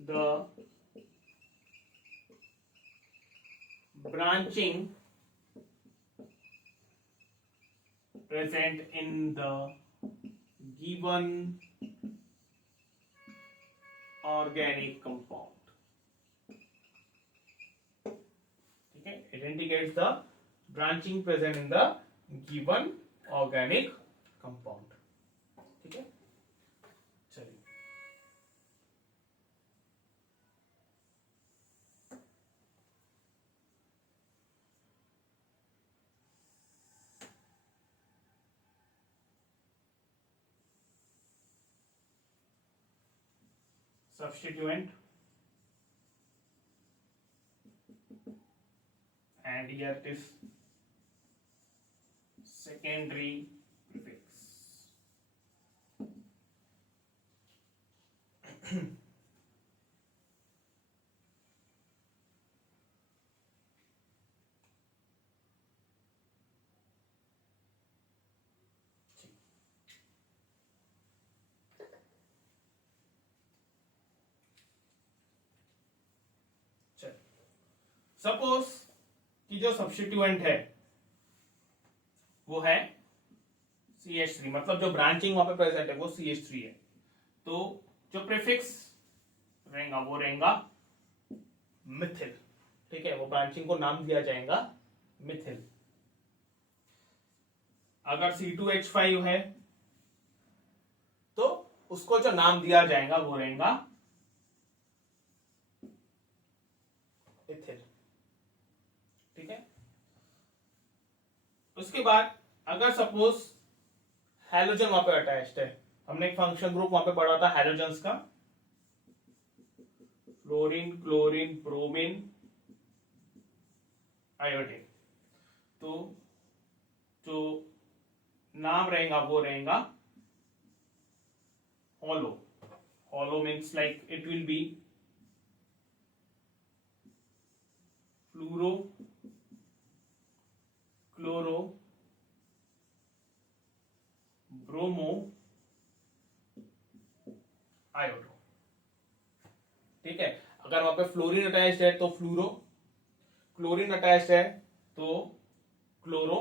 the branching present in the given organic compound. Okay, it indicates the branching present in the given organic compound. ठीक है, चलिए. Substituent, and here it is secondary prefix. Suppose कि जो substituent है वो है CH3, मतलब जो ब्रांचिंग वहां पे प्रेजेंट है वो CH3 है. तो जो प्रीफिक्स रहेगा वो रहेगा मिथिल. ठीक है, वो ब्रांचिंग को नाम दिया जाएगा मिथिल. अगर C2H5 है तो उसको जो नाम दिया जाएगा वो रहेगा इथिल. ठीक है. उसके बाद अगर सपोज हैलोजन वहां पे अटैच्ड है, हमने एक फंक्शन ग्रुप वहां पे पढ़ा था हैलोजन्स का, फ्लोरीन, क्लोरीन, ब्रोमीन, आयोडीन. तो जो नाम रहेगा वो रहेगा hollow. Hollow means like it will B fluoro, chloro, bromo, iodo. ठीक है. अगर वहां पे फ्लोरीन अटैच्ड है तो फ्लूरो, क्लोरीन अटैच्ड है तो क्लोरो,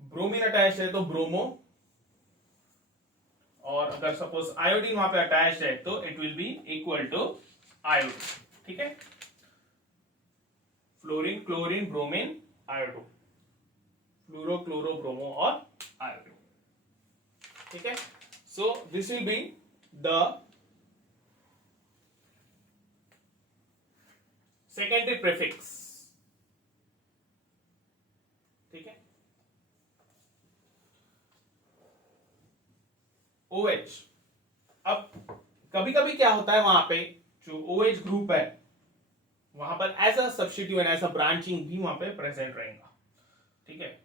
ब्रोमीन अटैच्ड है तो ब्रोमो, और अगर सपोज आयोडीन वहां पे अटैच्ड है तो it will be equal to iodo. ठीक है. Fluorine, chlorine, bromine, iodo, fluoro, chloro, bromo और आयोडो. ठीक है. So this will be the secondary prefix. ठीक है. OH. अब कभी कभी क्या होता है वहां पे जो OH ग्रुप है वहां पर as a substituent, as a branching भी वहां पे प्रेजेंट रहेगा. ठीक है.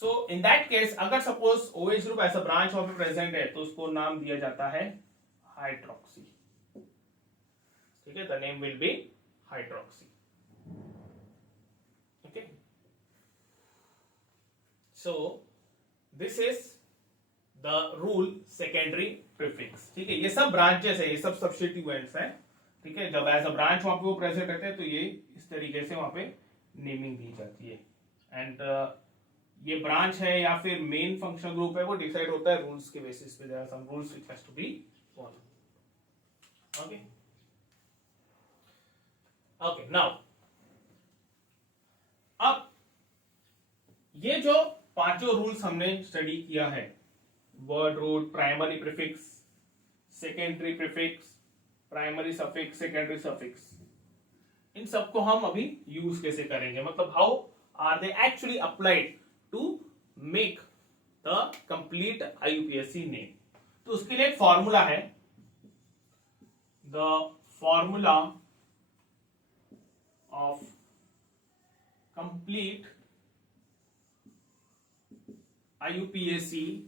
सो इन दैट केस अगर suppose OH group as a branch वहां पे प्रेजेंट है तो उसको नाम दिया जाता है हाइड्रोक्सी. ठीक है. The name will B hydroxy. Okay. So this is the rule secondary prefix. ठीक है. ये सब ब्रांचेस है, ये सब सब्स्टिट्यूएंट्स हैं. ठीक है. जब एज अ ब्रांच वहां पे वो प्रेजेंट रहते हैं तो ये इस तरीके से वहां पे नेमिंग दी जाती है. एंड ये ब्रांच है या फिर मेन फंक्शन ग्रुप है वो डिसाइड होता है रूल्स के बेसिस पे. There are some rules which has to be follow. Okay. Okay. Now अब ये जो पांचों रूल्स हमने स्टडी किया है, word root, primary prefix, secondary prefix, primary suffix, secondary suffix, इन सबको हम अभी यूज कैसे करेंगे, मतलब how are they actually applied to make the complete IUPAC name. तो उसके लिए एक फॉर्मूला है, the formula of complete IUPAC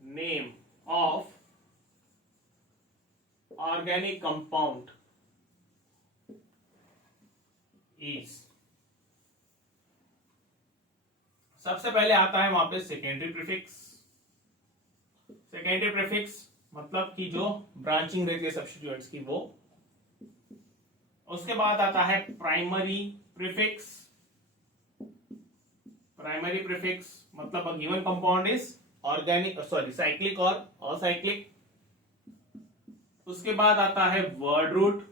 name of organic compound is, सबसे पहले आता है वहां पे सेकेंडरी प्रीफिक्स। सेकेंडरी प्रीफिक्स मतलब कि जो ब्रांचिंग रहती है सब्स्टिट्यूएंट्स की वो। उसके बाद आता है प्राइमरी प्रीफिक्स। प्राइमरी प्रीफिक्स मतलब a given compound is organic, cyclic और असाइक्लिक। उसके बाद आता है वर्ड रूट।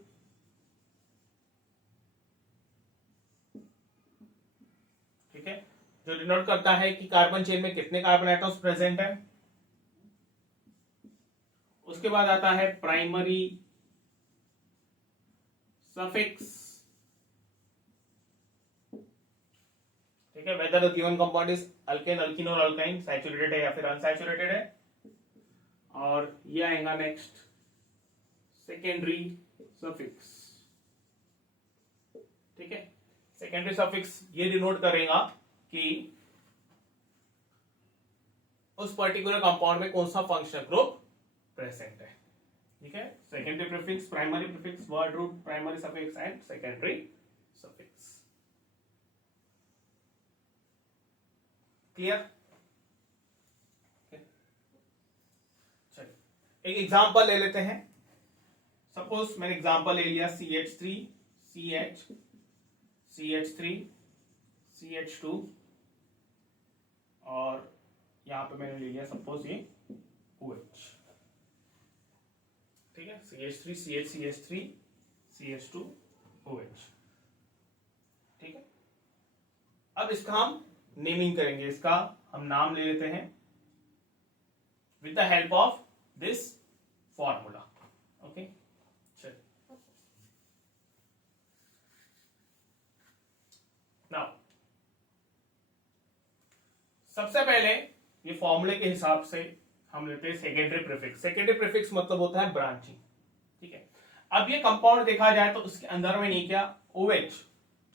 ठीक है, जो डिनोट करता है कि कार्बन चेन में कितने कार्बन एटम्स प्रेजेंट है। उसके बाद आता है प्राइमरी सफिक्स। ठीक है, whether the given compound is alkane, alkyne और अल्काइन, सैचुरेटेड है या फिर अनसैचुरेटेड है। और ये आएगा नेक्स्ट सेकेंडरी सफिक्स। ठीक है, सेकेंडरी सफिक्स ये डिनोट करेगा कि उस पर्टिकुलर कंपाउंड में कौन सा फंक्शनल ग्रुप प्रेजेंट है। ठीक है, secondary prefix, primary prefix, word root, primary suffix and secondary suffix. Clear? चलिए एक एग्जांपल ले लेते हैं। सपोज मैंने एग्जांपल ले लिया CH3 CH CH3 CH2 और यहां पे मैंने ले लिया सपोज ये OH। ठीक है, CH3 CH CH3 CH2 OH। ठीक है, अब इसका हम नेमिंग करेंगे। इसका हम नाम ले लेते हैं with the help of this formula. Okay, चलिए नाउ सबसे पहले ये फॉर्मूले के हिसाब से हम लेते हैं सेकेंडरी प्रीफिक्स। सेकेंडरी प्रीफिक्स मतलब होता है ब्रांचिंग। ठीक है, अब ये कंपाउंड देखा जाए तो उसके अंदर में नहीं क्या OH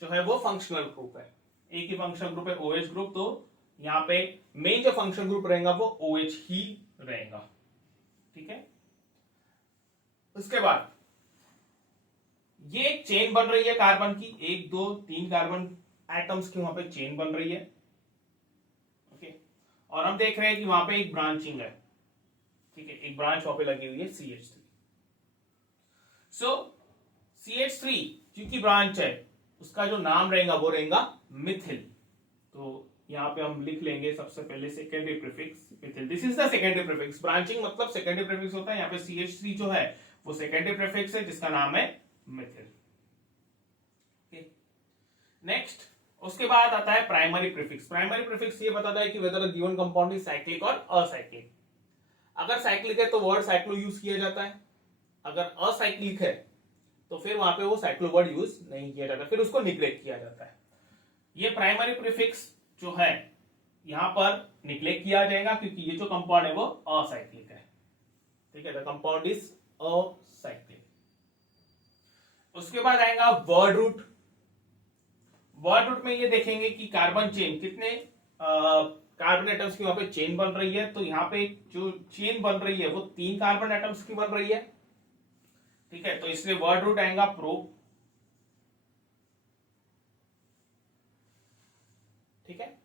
जो है वो फंक्शनल ग्रुप है। एक ही फंक्शनल ग्रुप है OH ग्रुप, तो यहाँ पे मेन जो फंक्शनल ग्रुप रहेगा वो OH ही रहेगा। ठीक है, उसके बाद ये एक चेन बन रही है कार्बन की, 1 2 3 कार्बन एटम्स की वहां पे चेन बन रही है। ओके, और हम देख रहे हैं कि वहां पे एक ब्रांचिंग है। ठीक है, एक ब्रांच वहां पे लगी हुई है CH3। सो CH3 क्योंकि ब्रांच है उसका जो नाम रहेगा वो रहेगा मिथिल। तो यहाँ पे हम लिख लेंगे सबसे पहले secondary prefix Mithil. This is the secondary prefix. Branching मतलब सेकेंडरी प्रीफिक्स होता है। यहाँ पे CH3 जो है वो सेकेंडरी प्रीफिक्स है जिसका नाम है मिथिल। नेक्स्ट उसके बाद आता है प्राइमरी प्रीफिक्स। प्राइमरी प्रीफिक्स ये बताता है कि whether the given compound is cyclic और असाइक्लिक। अगर साइक्लिक है तो वर्ड साइक्लो यूज किया जाता है, अगर असाइक्लिक है तो फिर वहां पे वो साइक्लो वर्ड यूज नहीं किया जाता, फिर उसको निग्लेक्ट किया जाता है। ये प्राइमरी प्रीफिक्स जो है यहां पर निग्लेक्ट किया जाएगा क्योंकि ये जो कंपाउंड है वो असाइक्लिक है। ठीक है, द कंपाउंड इज असाइक्लिक। उसके बाद आएगा वर्ड रूट। वर्ड रूट में ये देखेंगे कि कार्बन चेन कितने कार्बन एटम्स की वहां पे चेन बन रही है। तो यहाँ पे जो चेन बन रही है वो 3 कार्बन एटम्स की बन रही है। ठीक है, तो इसलिए वर्ड रूट आएगा प्रो। ठीक है,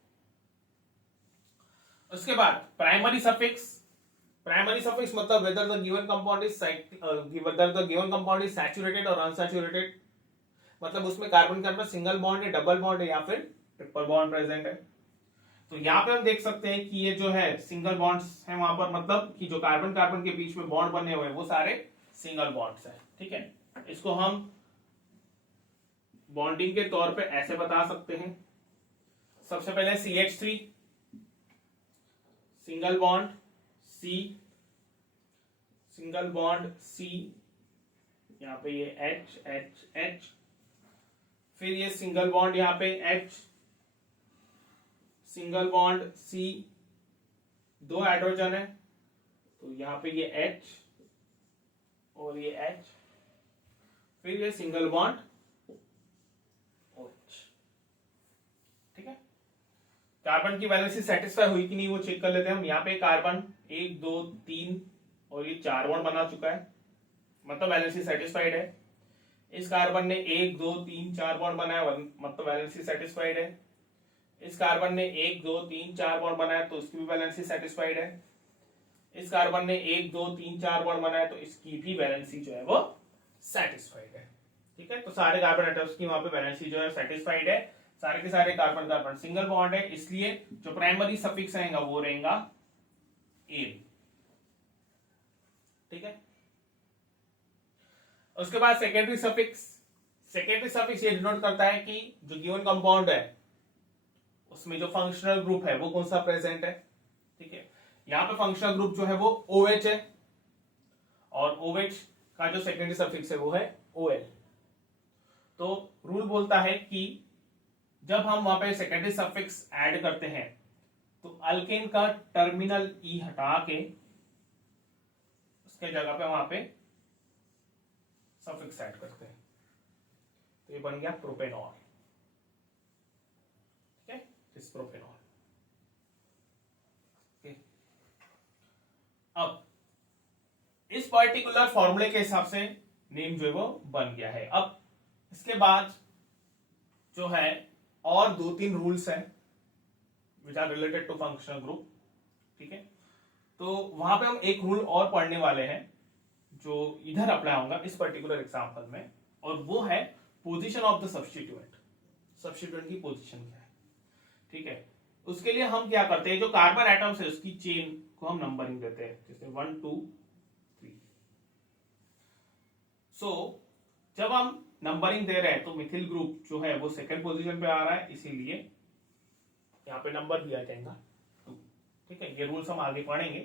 उसके बाद प्राइमरी सफिक्स। प्राइमरी सफिक्स मतलब whether the given compound is saturated और अनसैचुरेटेड, मतलब उसमें कार्बन के अंदर सिंगल बॉन्ड है, डबल बॉन्ड है या फिर ट्रिपल बॉन्ड प्रेजेंट है। तो यहां पे हम देख सकते हैं कि ये जो है सिंगल बॉन्ड्स है वहां पर, मतलब कि जो कार्बन कार्बन के बीच में बॉन्ड बने हुए हैं वो सारे सिंगल बॉन्ड्स है। ठीक है, इसको हम बॉन्डिंग के तौर पे ऐसे बता सकते हैं। सबसे पहले CH3 single bond C, single bond C, यहाँ पे ये H H H, फिर ये सिंगल बॉन्ड यहाँ पे H, single bond C, 2 hydrogen है तो यहाँ पे ये H और ये H, फिर ये सिंगल बॉन्ड ठीक है, कार्बन की वैलेंसी सेटिस्फाई हुई कि नहीं वो चेक कर लेते हैं हम। यहाँ पे कार्बन 1 2 3 और ये 4 बॉन्ड बना चुका है, मतलब वैलेंसी सेटिस्फाइड है। इस कार्बन ने 1 2 3 4 बॉन्ड बनाया, मतलब वैलेंसी सेटिस्फाइड है। इस कार्बन ने 1 2 3 4 बॉन्ड बनाया तो उसकी भी वैलेंसी सेटिस्फाइड है। इस कार्बन ने 1 2 3 4 बॉन्ड बनाया तो इसकी भी वैलेंसी जो है वो सेटिस्फाइड है। ठीक है, तो सारे कार्बन एटम्स की वहां पे वैलेंसी जो है सेटिस्फाइड है। सारे के सारे कार्बन कार्बन सिंगल बॉन्ड है, इसलिए जो प्राइमरी सफिक्स रहेगा वो रहेगा एन। ठीक है, उसके बाद सेकेंडरी सफिक्स। सेकेंडरी सफिक्स ये डिनोट करता है कि जो गिवन कंपाउंड है उसमें जो फंक्शनल ग्रुप है वो कौन सा प्रेजेंट है। ठीक है, यहां पे फंक्शनल ग्रुप जो है वो OH है, और OH का जो सेकेंडरी सफिक्स है वो है OL। तो रूल बोलता है कि जब हम वहां पे सेकेंडरी सफिक्स ऐड करते हैं तो अल्केन का टर्मिनल ई हटा के उसके जगह पे वहां पे सफिक्स ऐड करते हैं, तो ये बन गया प्रोपेनॉल। ठीक है, इस प्रोपेनॉल। अब इस पर्टिकुलर फॉर्मूले के हिसाब से नेम जो है वो बन गया है। अब इसके बाद जो है और 2-3 रूल्स हैं which are related to functional group. ठीक है, तो वहां पे हम एक रूल और पढ़ने वाले हैं जो इधर अप्लाई होगा इस पर्टिकुलर एग्जांपल में, और वो है position of the substituent. Substituent की पोजीशन क्या है। ठीक है, उसके लिए हम क्या करते हैं, जो कार्बन एटम्स है उसकी चेन को हम नंबरिंग देते हैं, जैसे 1 2 3। सो जब हम नंबरिंग दे रहे हैं तो मिथिल ग्रुप जो है वो सेकंड पोजीशन पे आ रहा है, इसीलिए यहां पे नंबर दिया जाएगा 2। ठीक है, ये रूल्स हम आगे पढ़ेंगे।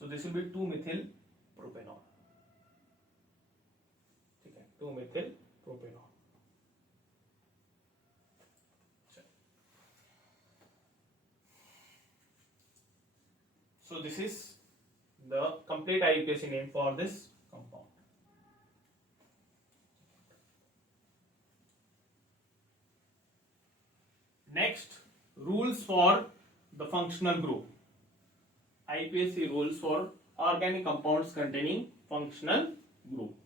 सो this will B 2 Mithil propanol. ठीक है, 2 Mithil propanol. So this is the complete IUPAC name for this compound. Next, rules for the functional group. IUPAC rules for organic compounds containing functional group.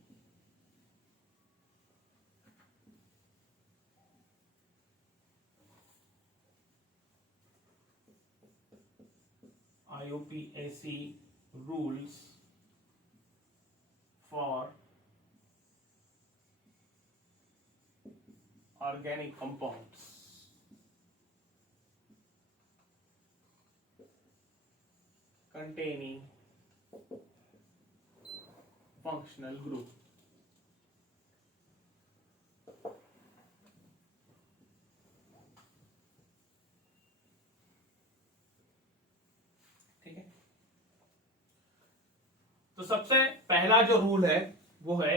IUPAC rules for organic compounds containing functional group. ठीक है, तो सबसे पहला जो rule है वो है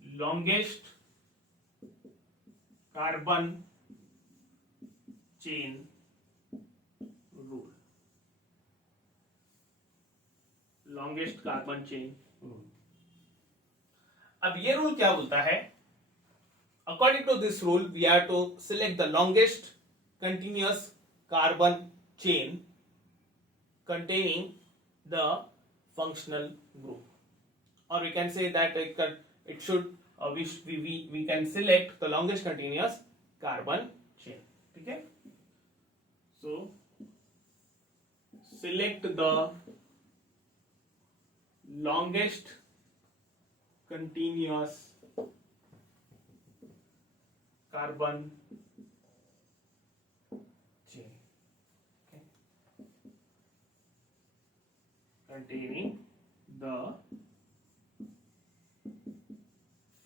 longest carbon chain rule. Longest carbon chain rule. अब ये रूल क्या बोलता है, according to this rule we are to select the longest continuous carbon chain containing the functional group, or we can say that it should we can select the longest continuous carbon chain. ठीक है, so select the longest continuous carbon chain containing the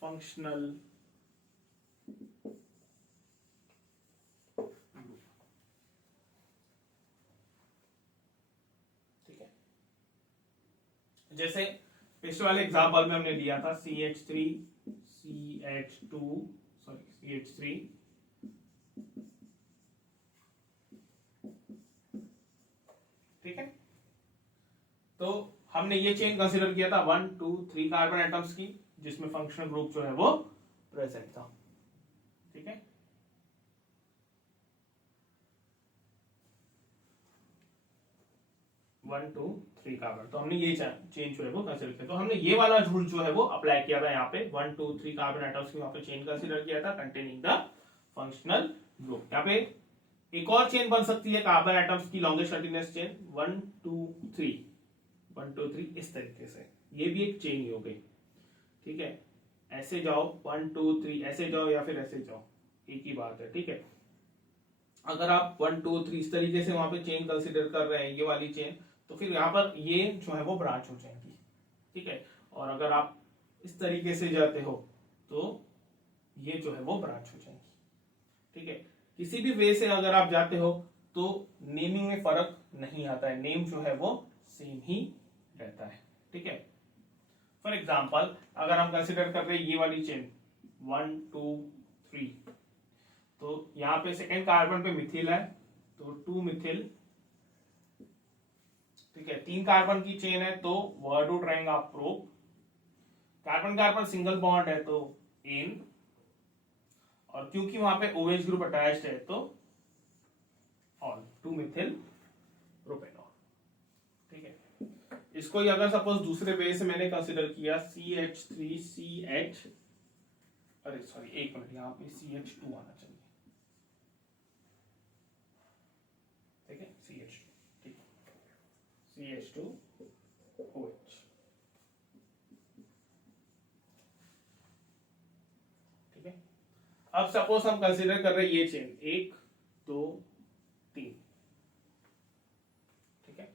functional group. ठीक है, जैसे पिछले वाले example में हमने लिया था CH3 CH2 सॉरी CH3 ठीक है, तो हमने ये चेन कंसीडर किया था 1 2 3 कार्बन एटम्स की, जिसमें फंक्शनल ग्रुप जो है वो प्रेजेंट था। ठीक है, 1 2 3 कार्बन। तो हमने ये चेन जो है वो कंसिडर किया। तो हमने ये वाला रूल जो है वो अप्लाई किया था यहाँ पे 1 2 3 कार्बन एटम्स की वहां पे चेन कंसिडर किया था कंटेनिंग द फंक्शनल ग्रुप। यहाँ पे एक और चेन बन सकती है कार्बन एटम्स की लॉन्गेस्ट कंटिन्यूअस चेन 1 2 3 1 2 3 इस तरीके से, ये भी एक चेन ही हो गई। ठीक है, ऐसे जाओ 1 2 3 ऐसे जाओ या फिर ऐसे जाओ, एक ही बात है। ठीक है, अगर आप 1 2 3 इस तरीके से वहां पे चेन कंसिडर कर रहे हैं ये वाली चेन, तो फिर यहाँ पर ये जो है वो ब्रांच हो जाएंगी। ठीक है, और अगर आप इस तरीके से जाते हो तो ये जो है वो ब्रांच हो जाएंगी। ठीक है, किसी भी वे से अगर आप जाते हो तो नेमिंग में फर्क नहीं आता है, नेम जो है वो सेम ही रहता है। ठीक है, फॉर एग्जाम्पल अगर हम कंसिडर कर रहे हैं ये वाली चेन 1 2 3, तो यहां पे सेकेंड कार्बन पे मिथिल है तो 2 मिथिल। ठीक है, 3 कार्बन की चेन है तो वर्ड आउट रहेगा pro. Carbon carbon single bond है तो एन, और क्योंकि वहां पे OH ग्रुप अटैच्ड है तो ऑल 2 मिथिल प्रोपेनॉल। ठीक है, इसको ही अगर सपोज दूसरे वे से मैंने कंसिडर किया CH3CH, अरे सॉरी एक मिनट, यहाँ पे CH2 आना चाहिए। ठीक है, CH2, ठीक है, CH2OH। ठीक है, अब सपोज हम कंसिडर कर रहे हैं ये चेन 1 2 3। ठीक है,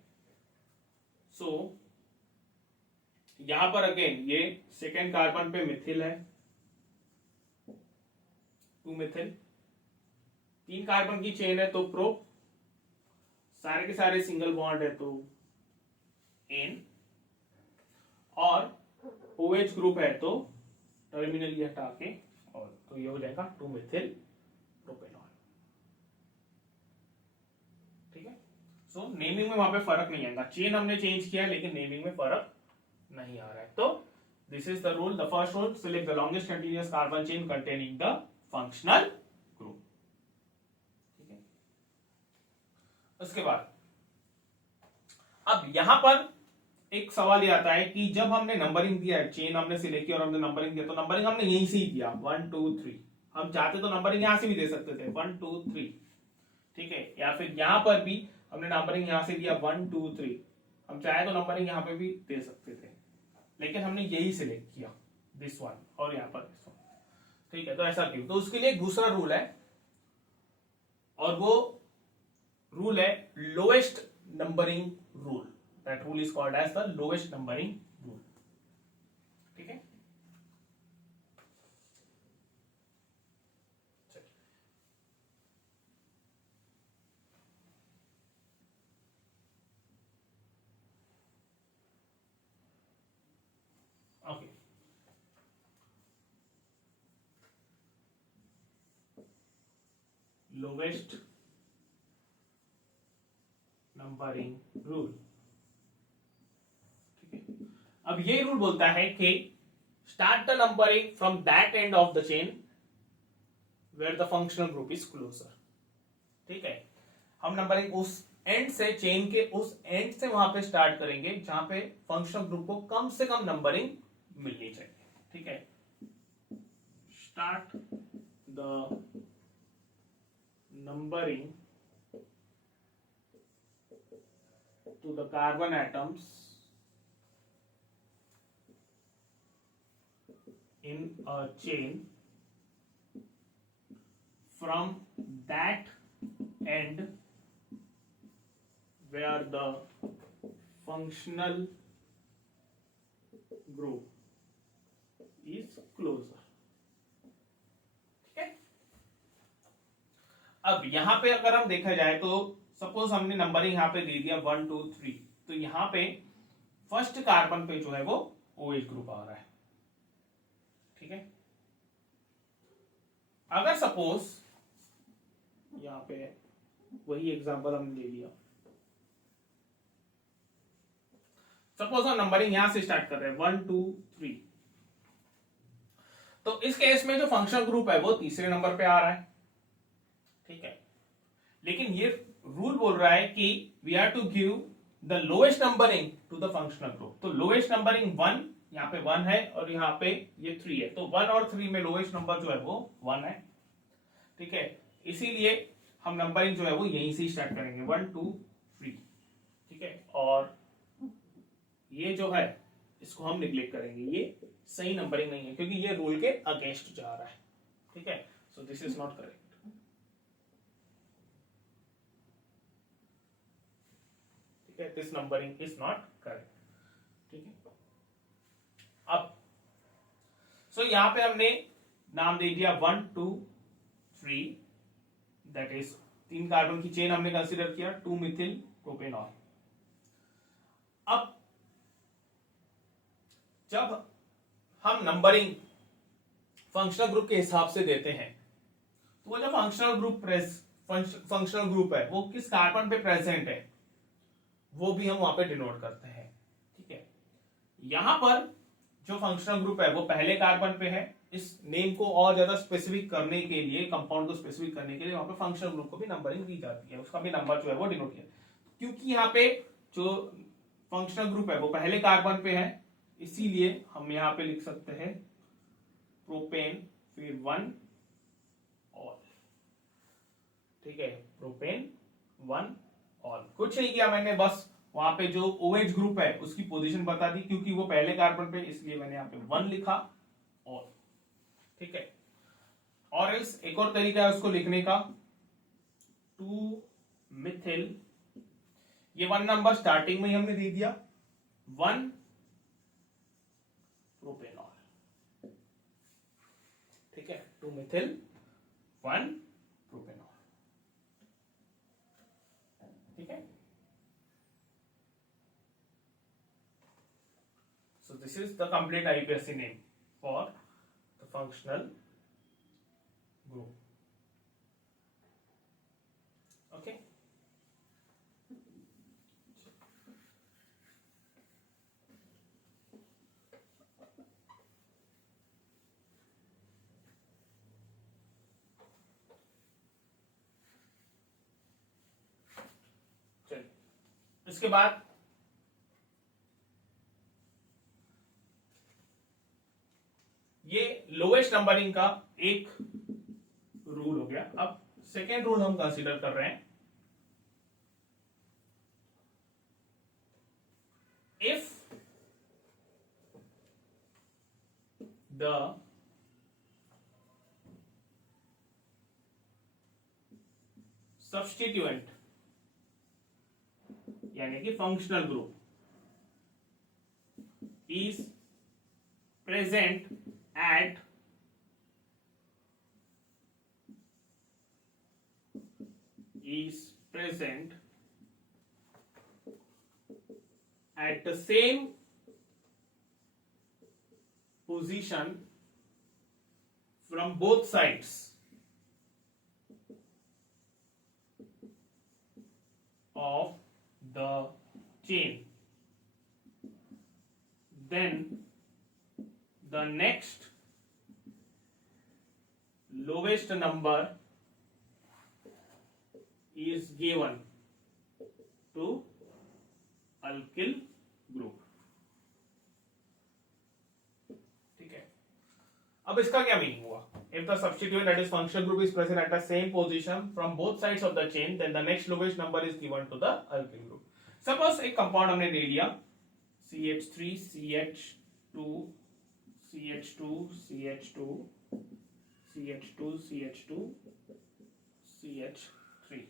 सो यहां पर अगेन ये सेकेंड कार्बन पे मिथिल है 2 मिथिल, 3 कार्बन की चेन है तो प्रो, सारे के सारे सिंगल बॉन्ड है तो एन, और OH ग्रुप है तो टर्मिनल ये हटा के, और तो ये हो जाएगा 2 मिथिल प्रोपेनॉल। ठीक है, सो नेमिंग में वहां पे फर्क नहीं आएगा, चेन हमने चेंज किया है लेकिन नेमिंग में फर्क नहीं आ रहा है। तो this is the rule, the first rule, select the longest continuous carbon chain containing the functional group. ठीक है, उसके बाद अब यहां पर एक सवाल ये आता है कि जब हमने नंबरिंग दिया है, चेन हमने सिलेक्ट किया और हमने नंबरिंग दिया, तो नंबरिंग हमने यहीं से ही दिया 1 2 3। हम चाहते तो नंबरिंग यहां से भी दे सकते थे 1 2 3। ठीक है, या फिर यहां पर भी हमने नंबरिंग यहां से दिया 1 2 3, हम चाहे तो नंबरिंग यहां पे भी दे सकते थे, लेकिन हमने यही सिलेक्ट किया दिस वन और यहां पर दिस वन। ठीक है, तो ऐसा क्यों? तो उसके लिए एक दूसरा रूल है, और वो रूल है lowest numbering rule. That rule is called as the lowest numbering rule. ठीक है, ओके, लोवेस्ट नंबरिंग रूल। ठीक है, अब ये रूल बोलता है कि start the numbering from that end of the chain where the functional group is closer. ठीक है, हम नंबरिंग उस एंड से, चेन के उस एंड से वहां पे स्टार्ट करेंगे जहां पे फंक्शनल ग्रुप को कम से कम नंबरिंग मिलनी चाहिए। ठीक है, start the numbering to the carbon atoms in a chain from that end where the functional group is closer। अब यहां पे अगर हम देखा जाए तो सपोज हमने नंबरिंग यहां पे दे दिया 1 2 3, तो यहां पे फर्स्ट कार्बन पे जो है वो OH ग्रुप आ रहा है। ठीक है, अगर सपोज यहां पे वही एग्जांपल हमने ले लिया, सपोज हम नंबरिंग यहां से स्टार्ट कर रहे हैं 1 2 3, तो इस केस में जो फंक्शनल ग्रुप है वो तीसरे नंबर पे आ रहा है। ठीक है, लेकिन ये रूल बोल रहा है कि we have to give the lowest numbering to the functional group. तो लोएस्ट नंबरिंग 1, यहाँ पे 1 है और यहाँ पे ये 3 है, तो 1 और 3 में लोएस्ट नंबर जो है वो 1 है। ठीक है, इसीलिए हम नंबरिंग जो है वो यहीं से स्टार्ट करेंगे, 1 2 3। ठीक है, और ये जो है इसको हम निग्लेक्ट करेंगे, ये सही नंबरिंग नहीं है क्योंकि ये रूल के अगेंस्ट जा रहा है। ठीक है, so this is not correct. ठीक है, this numbering is not correct. ठीक है, अब सो यहां पे हमने नाम दे दिया 1 2 3, दैट इज 3 कार्बन की चेन हमने कंसीडर किया, 2 मिथिल प्रोपेनॉल। अब जब हम नंबरिंग फंक्शनल ग्रुप के हिसाब से देते हैं तो वो जो फंक्शनल ग्रुप है वो किस कार्बन पे प्रेजेंट है वो भी हम वहां पे डिनोट करते हैं। ठीक है, यहां पर जो फंक्शनल ग्रुप है वो पहले कार्बन पे है। इस नेम को और ज्यादा स्पेसिफिक करने के लिए, कंपाउंड को स्पेसिफिक करने के लिए वहां पे फंक्शनल ग्रुप को भी नंबरिंग दी जाती है, उसका भी नंबर जो है वो डिनोट किया। क्योंकि यहाँ पे जो फंक्शनल ग्रुप है वो पहले कार्बन पे है, इसीलिए हम यहाँ पे लिख सकते हैं प्रोपेन फिर 1 ऑल। ठीक है, प्रोपेन 1 ऑल। कुछ नहीं किया मैंने, बस वहां पे जो OH ग्रुप है उसकी पोजीशन बता दी, क्योंकि वो पहले कार्बन पे, इसलिए मैंने यहाँ पे 1 लिखा ऑल। ठीक है, और इस एक और तरीका है उसको लिखने का, 2 मिथिल, ये 1 नंबर स्टार्टिंग में ही हमने दे दिया, 1 प्रोपेनॉल। ठीक है, 2 मिथिल 1 प्रोपेनॉल। ठीक है, so this is the complete IUPAC name for the functional group. Okay, चलिए इसके बाद ये लोएस्ट नंबरिंग का एक रूल हो गया। अब सेकेंड रूल हम कंसीडर कर रहे हैं, इफ द सब्स्टिट्यूएंट यानी कि functional group is present at the same position from both sides of the chain, then the next lowest number is given to alkyl group. ठीक है, अब इसका क्या मीनिंग हुआ? If the substituent, that is functional group, is present at the same position from both sides of the chain, then the next lowest number is given to the alkyl group. Suppose एक compound हमने ले लिया CH3 CH2 CH2 CH2 CH2 CH2 CH3,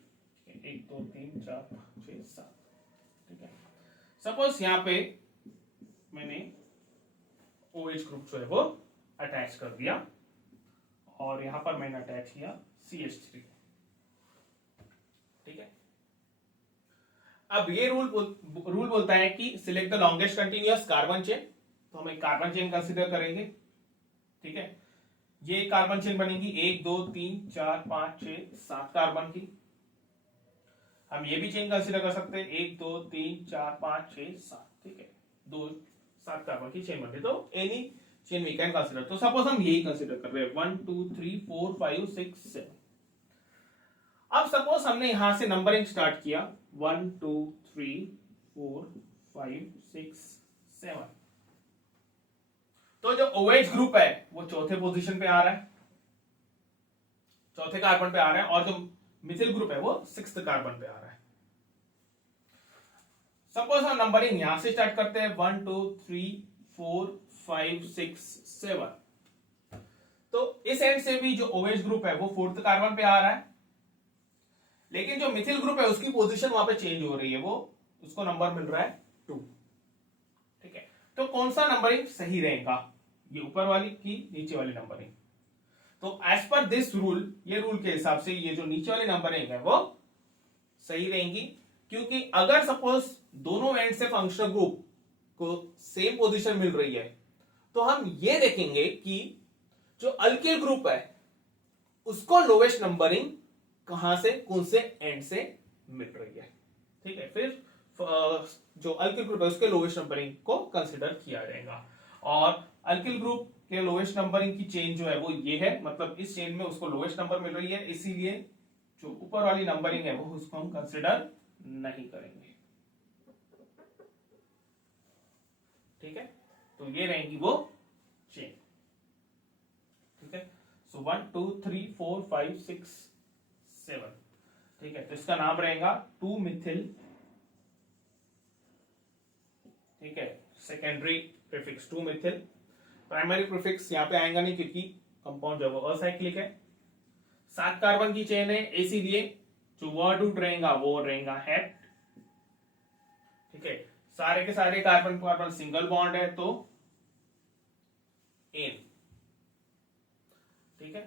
1 2 3 4 5 6 7। ठीक है, suppose यहाँ पे मैंने OH group जो है वो अटैच कर दिया और यहां पर मैंने अटैच किया CH3। ठीक है, अब ये रूल बोलता है कि select the longest continuous carbon chain, तो हम एक कार्बन चेन कंसीडर करेंगे। ठीक है, ये कार्बन चेन बनेगी 1 2 3 4 5 6 7 कार्बन की। हम ये भी चेन कंसीडर कर सकते हैं 1 2 3 4 5 6 7। ठीक है, 7 कार्बन की चेन बनती है, तो any chain we can consider. तो सपोज हम यही कंसीडर कर रहे हैं 1 2 3 4 5 6 7। अब सपोज हमने यहां से नंबरिंग स्टार्ट किया 1 2 3 4 5 6 7। तो जो OH ग्रुप है वो चौथे पोजीशन पे आ रहा है, चौथे कार्बन पे आ रहा है, और जो मिथिल ग्रुप है वो 6th कार्बन पे आ रहा है। सपोज हम नंबरिंग यहां से स्टार्ट करते हैं 1 2 3 4 5 6 7। तो इस एंड से भी जो OH ग्रुप है वो 4th कार्बन पे आ रहा है, लेकिन जो मिथिल ग्रुप है उसकी पोजीशन वहां पे चेंज हो रही है, वो उसको नंबर मिल रहा है 2। ठीक है, तो कौन सा नंबरिंग सही रहेगा, ये ऊपर वाली की नीचे वाली नंबरिंग? तो एज पर दिस रूल, ये रूल के हिसाब से ये जो नीचे वाली नंबरिंग है वो सही रहेंगी, क्योंकि अगर सपोज दोनों एंड से फंक्शनल ग्रुप को सेम पोजीशन मिल रही है तो हम ये देखेंगे कि जो अल्किल ग्रुप है उसको लोवेस्ट नंबरिंग कहां से, कौन से एंड से मिल रही है। ठीक है, फिर जो अल्किल ग्रुप है उसके लोवेस्ट नंबरिंग को कंसिडर किया जाएगा, और अल्किल ग्रुप के लोवेस्ट नंबरिंग की चेन जो है वो ये है, मतलब इस चेन में उसको लोवेस्ट नंबर मिल रही है, इसीलिए जो ऊपर वाली नंबरिंग है वो उसको हम कंसिडर नहीं करेंगे। ठीक है, तो ये रहेगी वो चेन। ठीक है, सो 1 2 3 4 5 6 7। ठीक है, तो इसका नाम रहेगा 2 मिथिल। ठीक है, secondary prefix 2 Mithil, primary prefix यहां पे आएगा नहीं क्योंकि कंपाउंड जो है वो असाइक्लिक है, 7 कार्बन की चेन है, इसीलिए जो वर्ड रूट रहेगा वो रहेगा हेप्ट। ठीक है, सारे के सारे कार्बन कार्बन सिंगल बॉन्ड है तो एन। ठीक है,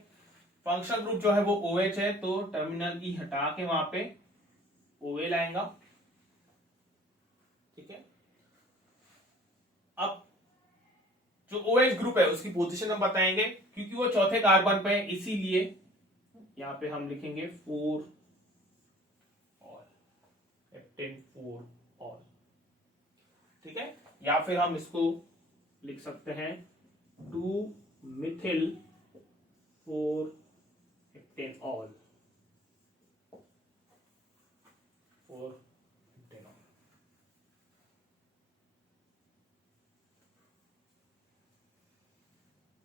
फंक्शनल ग्रुप जो है वो OH है तो टर्मिनल ई हटा के वहां पे OL आएगा। ठीक है, अब जो OH ग्रुप है उसकी पोजीशन हम बताएंगे, क्योंकि वो चौथे कार्बन पे है, इसीलिए यहां पे हम लिखेंगे 4 ऑल, हेप्टेन 4 ऑल। ठीक है, या फिर हम इसको लिख सकते हैं 2 Mithil 4 heptane all, 4 heptane all.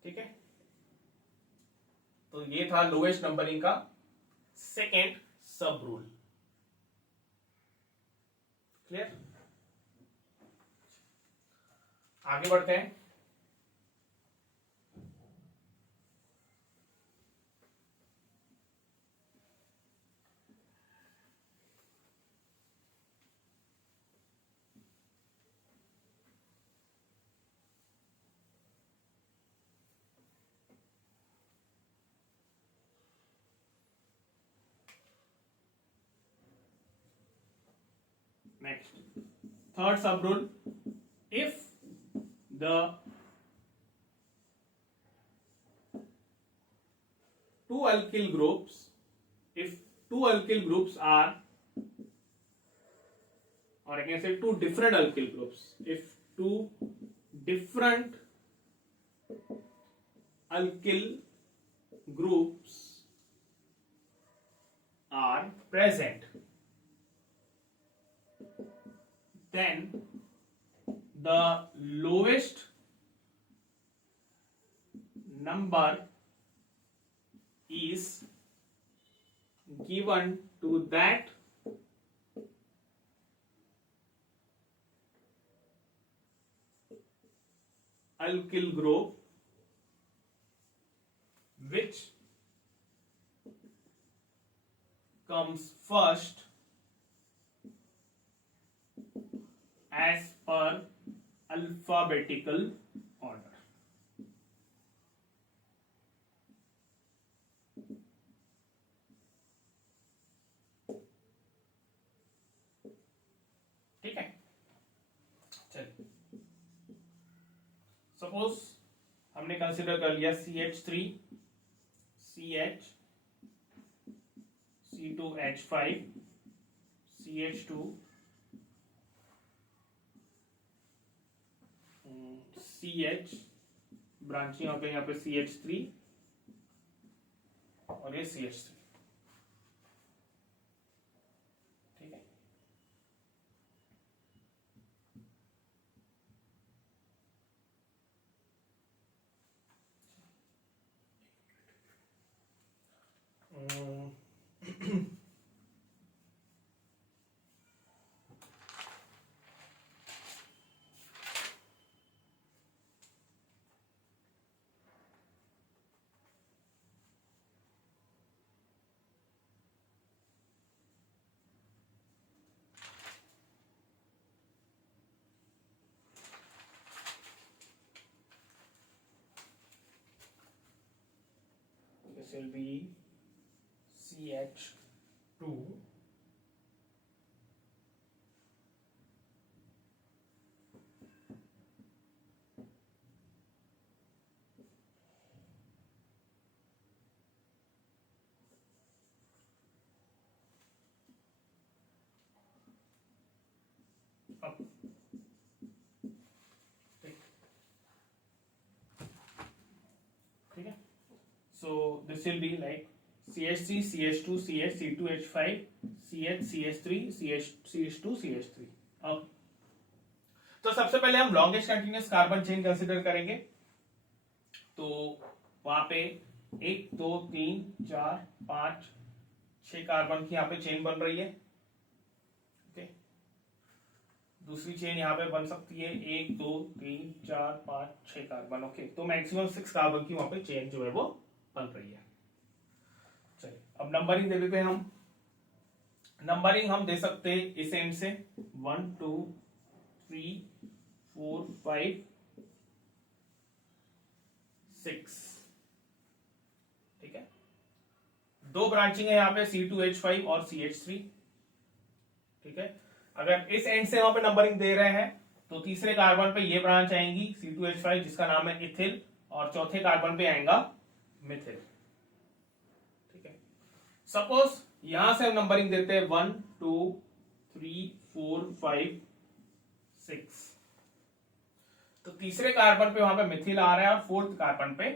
ठीक है, तो ये था लोएस्ट नंबरिंग का सेकेंड सब रूल। क्लियर, आगे बढ़ते हैं। नेक्स्ट, थर्ड सब rule, if the two alkyl groups, if two alkyl groups are, or I can say two different alkyl groups, if two different alkyl groups are present, then the lowest number is given to that alkyl group which comes first as per alphabetical order. ठीक है, चलिए suppose हमने consider कर लिया CH3 CH C2H5 CH2 CH, branching यहाँ पे CH3 और ये CH3। ठीक है, this will be CH2 up. ठीक है, so this will be like CH3 CH2 CH C2H5 CH CH3 CH CH2 CH3. अब तो सबसे पहले हम longest continuous carbon chain consider करेंगे। तो वहां पे 1 2 3 4 5 6 कार्बन की यहाँ पे चेन बन रही है। ओके, दूसरी चेन यहाँ पे बन सकती है 1 2 3 4 5 6 कार्बन। ओके, तो मैक्सिमम 6 कार्बन की वहां पे चेन जो है वो बन रही है। चलिए अब नंबरिंग दे देते हैं हम। नंबरिंग हम दे सकते हैं इस एंड से 1 2 3 4 5 6। ठीक है, दो ब्रांचिंग है यहाँ पे C2H5 और CH3। ठीक है, अगर इस एंड से वहां पे नंबरिंग दे रहे हैं तो तीसरे कार्बन पे ये ब्रांच आएंगी C2H5 जिसका नाम है इथिल, और चौथे कार्बन पे आएगा मिथिल। ठीक है, सपोज यहां से हम नंबरिंग देते हैं 1 2 3 4 5 6। तो तीसरे कार्बन पे वहां पे मिथिल आ रहा है और फोर्थ कार्बन पे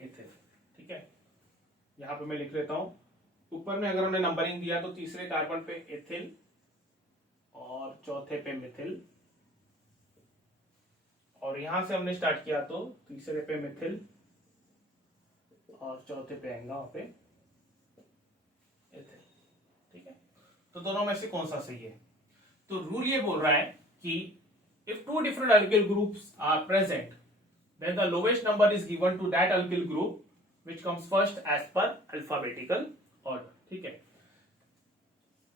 इथिल। ठीक है, यहां पे मैं लिख लेता हूं, ऊपर में अगर हमने नंबरिंग दिया तो तीसरे कार्बन पे इथिल और चौथे पे मिथिल, और यहां से हमने स्टार्ट किया तो तीसरे पे मिथिल और चौथे पे आएगा वहां पे इथिल। ठीक है, तो दोनों में से कौन सा सही है? तो रूल ये बोल रहा है कि if two different alkyl groups are present, then the lowest number is given to that alkyl group which comes first as per alphabetical order. ठीक है,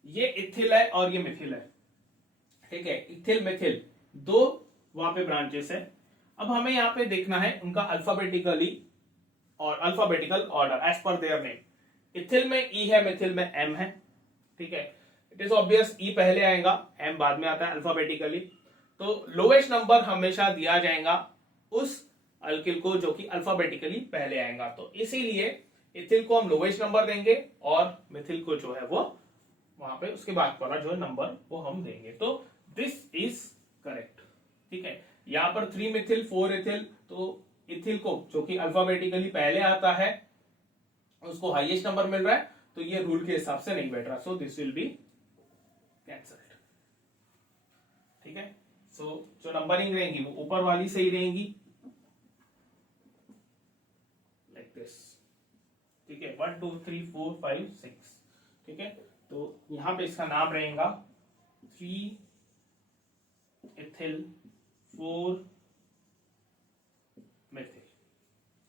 ये इथिल है और ये मिथिल है। ठीक है, इथिल मिथिल दो वहां पे ब्रांचेस है। अब हमें यहाँ पे देखना है उनका अल्फाबेटिकली और alphabetical order as per their name. Ethyl में ई है, मिथिल में एम है। ठीक है, इट इज ऑब्वियस ई पहले आएगा, एम बाद में आता है अल्फाबेटिकली। तो लोवेस्ट नंबर हमेशा दिया जाएगा उस अल्किल को जो कि अल्फाबेटिकली पहले आएगा। तो इसीलिए इथिल को हम लोवेस्ट नंबर देंगे और मिथिल को जो है वो वहां पे उसके बाद वाला जो नंबर वो हम देंगे। तो दिस इज करेक्ट। ठीक है, यहां पर 3 मिथिल 4 इथिल, तो इथिल को जो कि अल्फाबेटिकली पहले आता है उसको हाईएस्ट नंबर मिल रहा है, तो ये रूल के हिसाब से नहीं बैठ रहा। सो दिस विल बी कैंसल्ड। ठीक है, सो जो नंबरिंग रहेंगी वो ऊपर वाली सही रहेंगी, लाइक दिस। ठीक है, 1 2 3 4 5 6। ठीक है, तो यहां पे इसका नाम रहेगा 3 इथिल 4 मिथिल।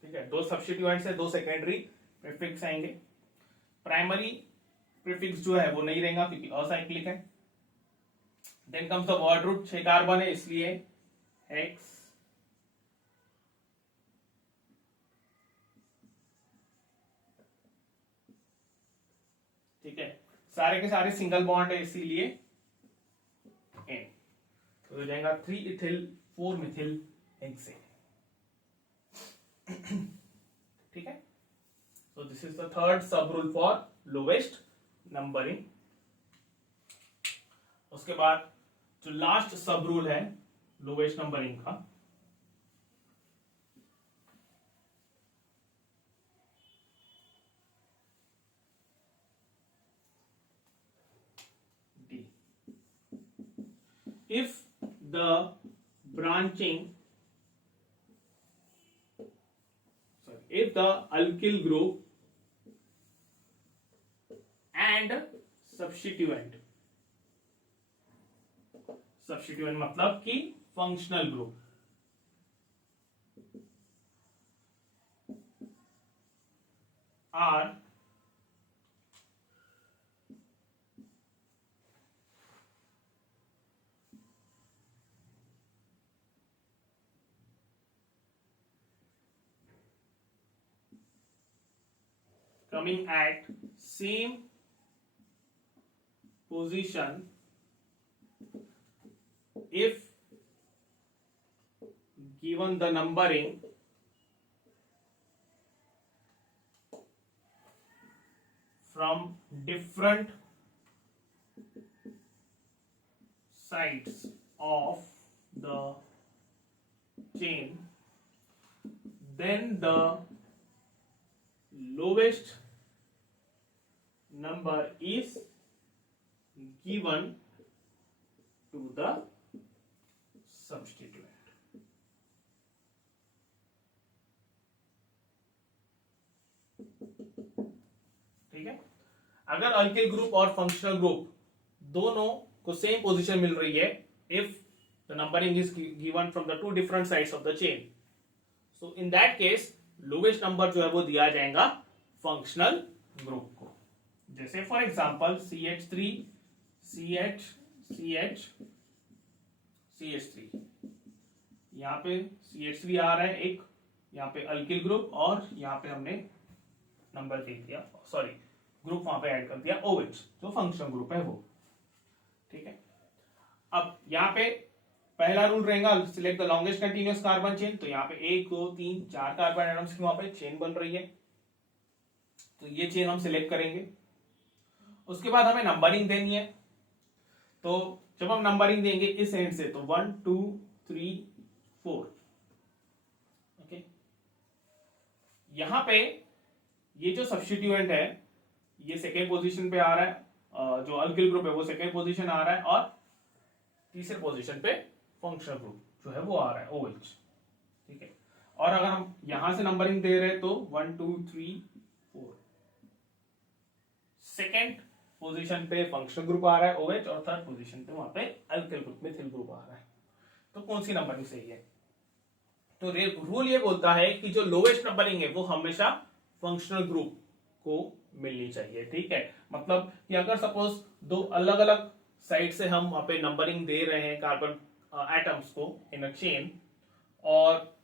ठीक है, दो सब्स्टिट्यूएंट्स है, दो सेकेंडरी प्रीफिक्स आएंगे। प्राइमरी प्रीफिक्स जो है वो नहीं रहेगा क्योंकि असाइक्लिक है। Then comes the word root, 6 कार्बन है इसलिए हेक्स। ठीक है, सारे के सारे सिंगल बॉन्ड है इसीलिए एन। तो हो जाएगा 3 इथिल 4 मिथिल हेक्सेन। ठीक है, so this is the third sub rule for lowest numbering. उसके बाद जो लास्ट सब रूल है लोवेस्ट नंबरिंग का, D. if the branching if the alkyl group and substituent मतलब कि functional group are coming at same position if given the numbering from different sides of the chain, then the lowest number is given to the substituent. ठीक है, अगर alkyl group और functional group दोनों को same position मिल रही है, if the numbering is given from the two different sides of the chain, so in that case lowest number जो है वो दिया जाएगा फंक्शनल ग्रुप को. जैसे for example CH3 CH CH CH3, यहाँ पे CH3 आ रहा है एक, यहाँ पे अल्किल ग्रुप, और यहाँ पे हमने नंबर दे दिया, सॉरी ग्रुप वहां पे ऐड कर दिया OH, जो फंक्शनल ग्रुप है वो. ठीक है, अब यहाँ पे पहला रूल रहेगा select the longest continuous carbon chain. तो यहाँ पे 1 2 3 4 कार्बन एटम्स की वहां पे चेन बन रही है, तो ये चेन हम सिलेक्ट करेंगे. उसके बाद हमें नंबरिंग देनी है, तो जब हम नंबरिंग देंगे इस एंड से, तो 1 2 3 4. ओके, यहां पे ये जो सब्स्टिट्यूएंट है ये सेकेंड पोजीशन पे आ रहा है, जो अल्किल ग्रुप है वो सेकेंड पोजीशन आ रहा है, और तीसरे पोजीशन पे फंक्शनल ग्रुप जो है वो आ रहा है OH. ठीक है, और अगर हम यहां से नंबरिंग दे रहे हैं तो 1 2 3 4, सेकेंड पोजीशन पे फंक्शनल ग्रुप आ रहा है OH, और थर्ड पोजीशन पे वहां पे अल्किल ग्रुप मिथिल ग्रुप आ रहा है. तो कौन सी नंबरिंग सही है? तो रूल ये बोलता है कि जो लोवेस्ट नंबरिंग है वो हमेशा फंक्शनल ग्रुप को मिलनी चाहिए. ठीक है, मतलब कि अगर सपोज दो अलग अलग साइड से हम वहां पे नंबरिंग दे रहे हैं कार्बन एटम्स को इन अ चेन, और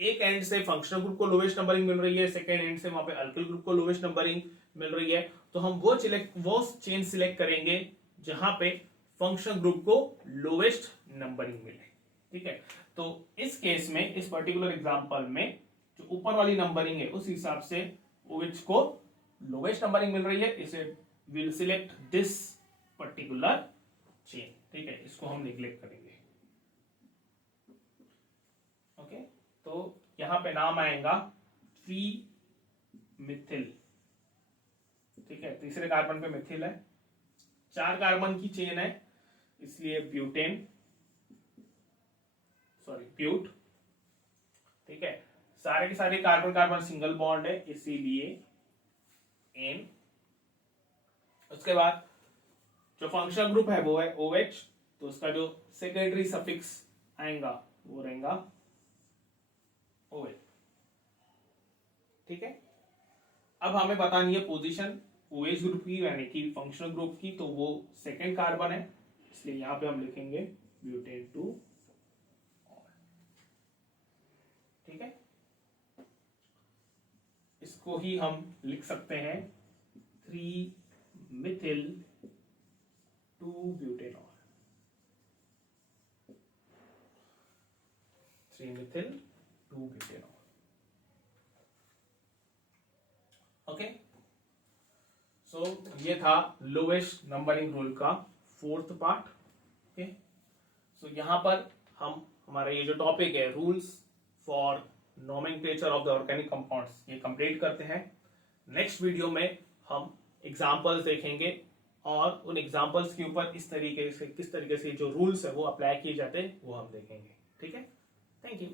एक एंड से फंक्शनल ग्रुप को लोवेस्ट नंबरिंग मिल रही है, सेकेंड एंड से वहां पे अल्किल ग्रुप को लोवेस्ट नंबरिंग मिल रही है, तो हम वो चेन सिलेक्ट करेंगे जहां पे फंक्शनल ग्रुप को लोवेस्ट नंबरिंग मिले. ठीक है, तो इस केस में, इस पर्टिकुलर एग्जांपल में जो ऊपर वाली नंबरिंग है उस हिसाब से OH को लोवेस्ट नंबरिंग मिल रही है, इसे will select this particular chain. ठीक है, इसको हम निग्लेक्ट करेंगे. ओके, तो यहां पे नाम आएगा 3 मिथिल. ठीक है, तीसरे कार्बन पे मिथिल है, 4 कार्बन की चेन है, इसलिए ब्यूटेन, सॉरी ब्यूट. ठीक है, सारे के सारे कार्बन कार्बन सिंगल बॉन्ड है, इसीलिए एन. उसके बाद जो फंक्शनल ग्रुप है वो है OH, तो उसका जो सेकेंडरी सफिक्स आएगा वो रहेगा OH. ठीक है, अब हमें बतानी है पोजीशन OH ग्रुप की, यानी कि फंक्शनल ग्रुप की, तो वो सेकेंड कार्बन है, इसलिए यहां पे हम लिखेंगे ब्यूटेन 2. ठीक है, इसको ही हम लिख सकते हैं 3 methyl 2 butanol. 3 methyl 2 butanol. Okay, so ये था लोवेस्ट नंबरिंग रूल का 4th पार्ट. ओके, सो यहां पर हम हमारा ये जो टॉपिक है rules for nomenclature of the organic compounds, ये कंप्लीट करते हैं. नेक्स्ट वीडियो में हम एग्जांपल्स देखेंगे, और उन एग्जांपल्स के ऊपर इस तरीके से किस तरीके से जो रूल्स है वो अप्लाई किए जाते हैं वो हम देखेंगे. ठीक है, थैंक यू.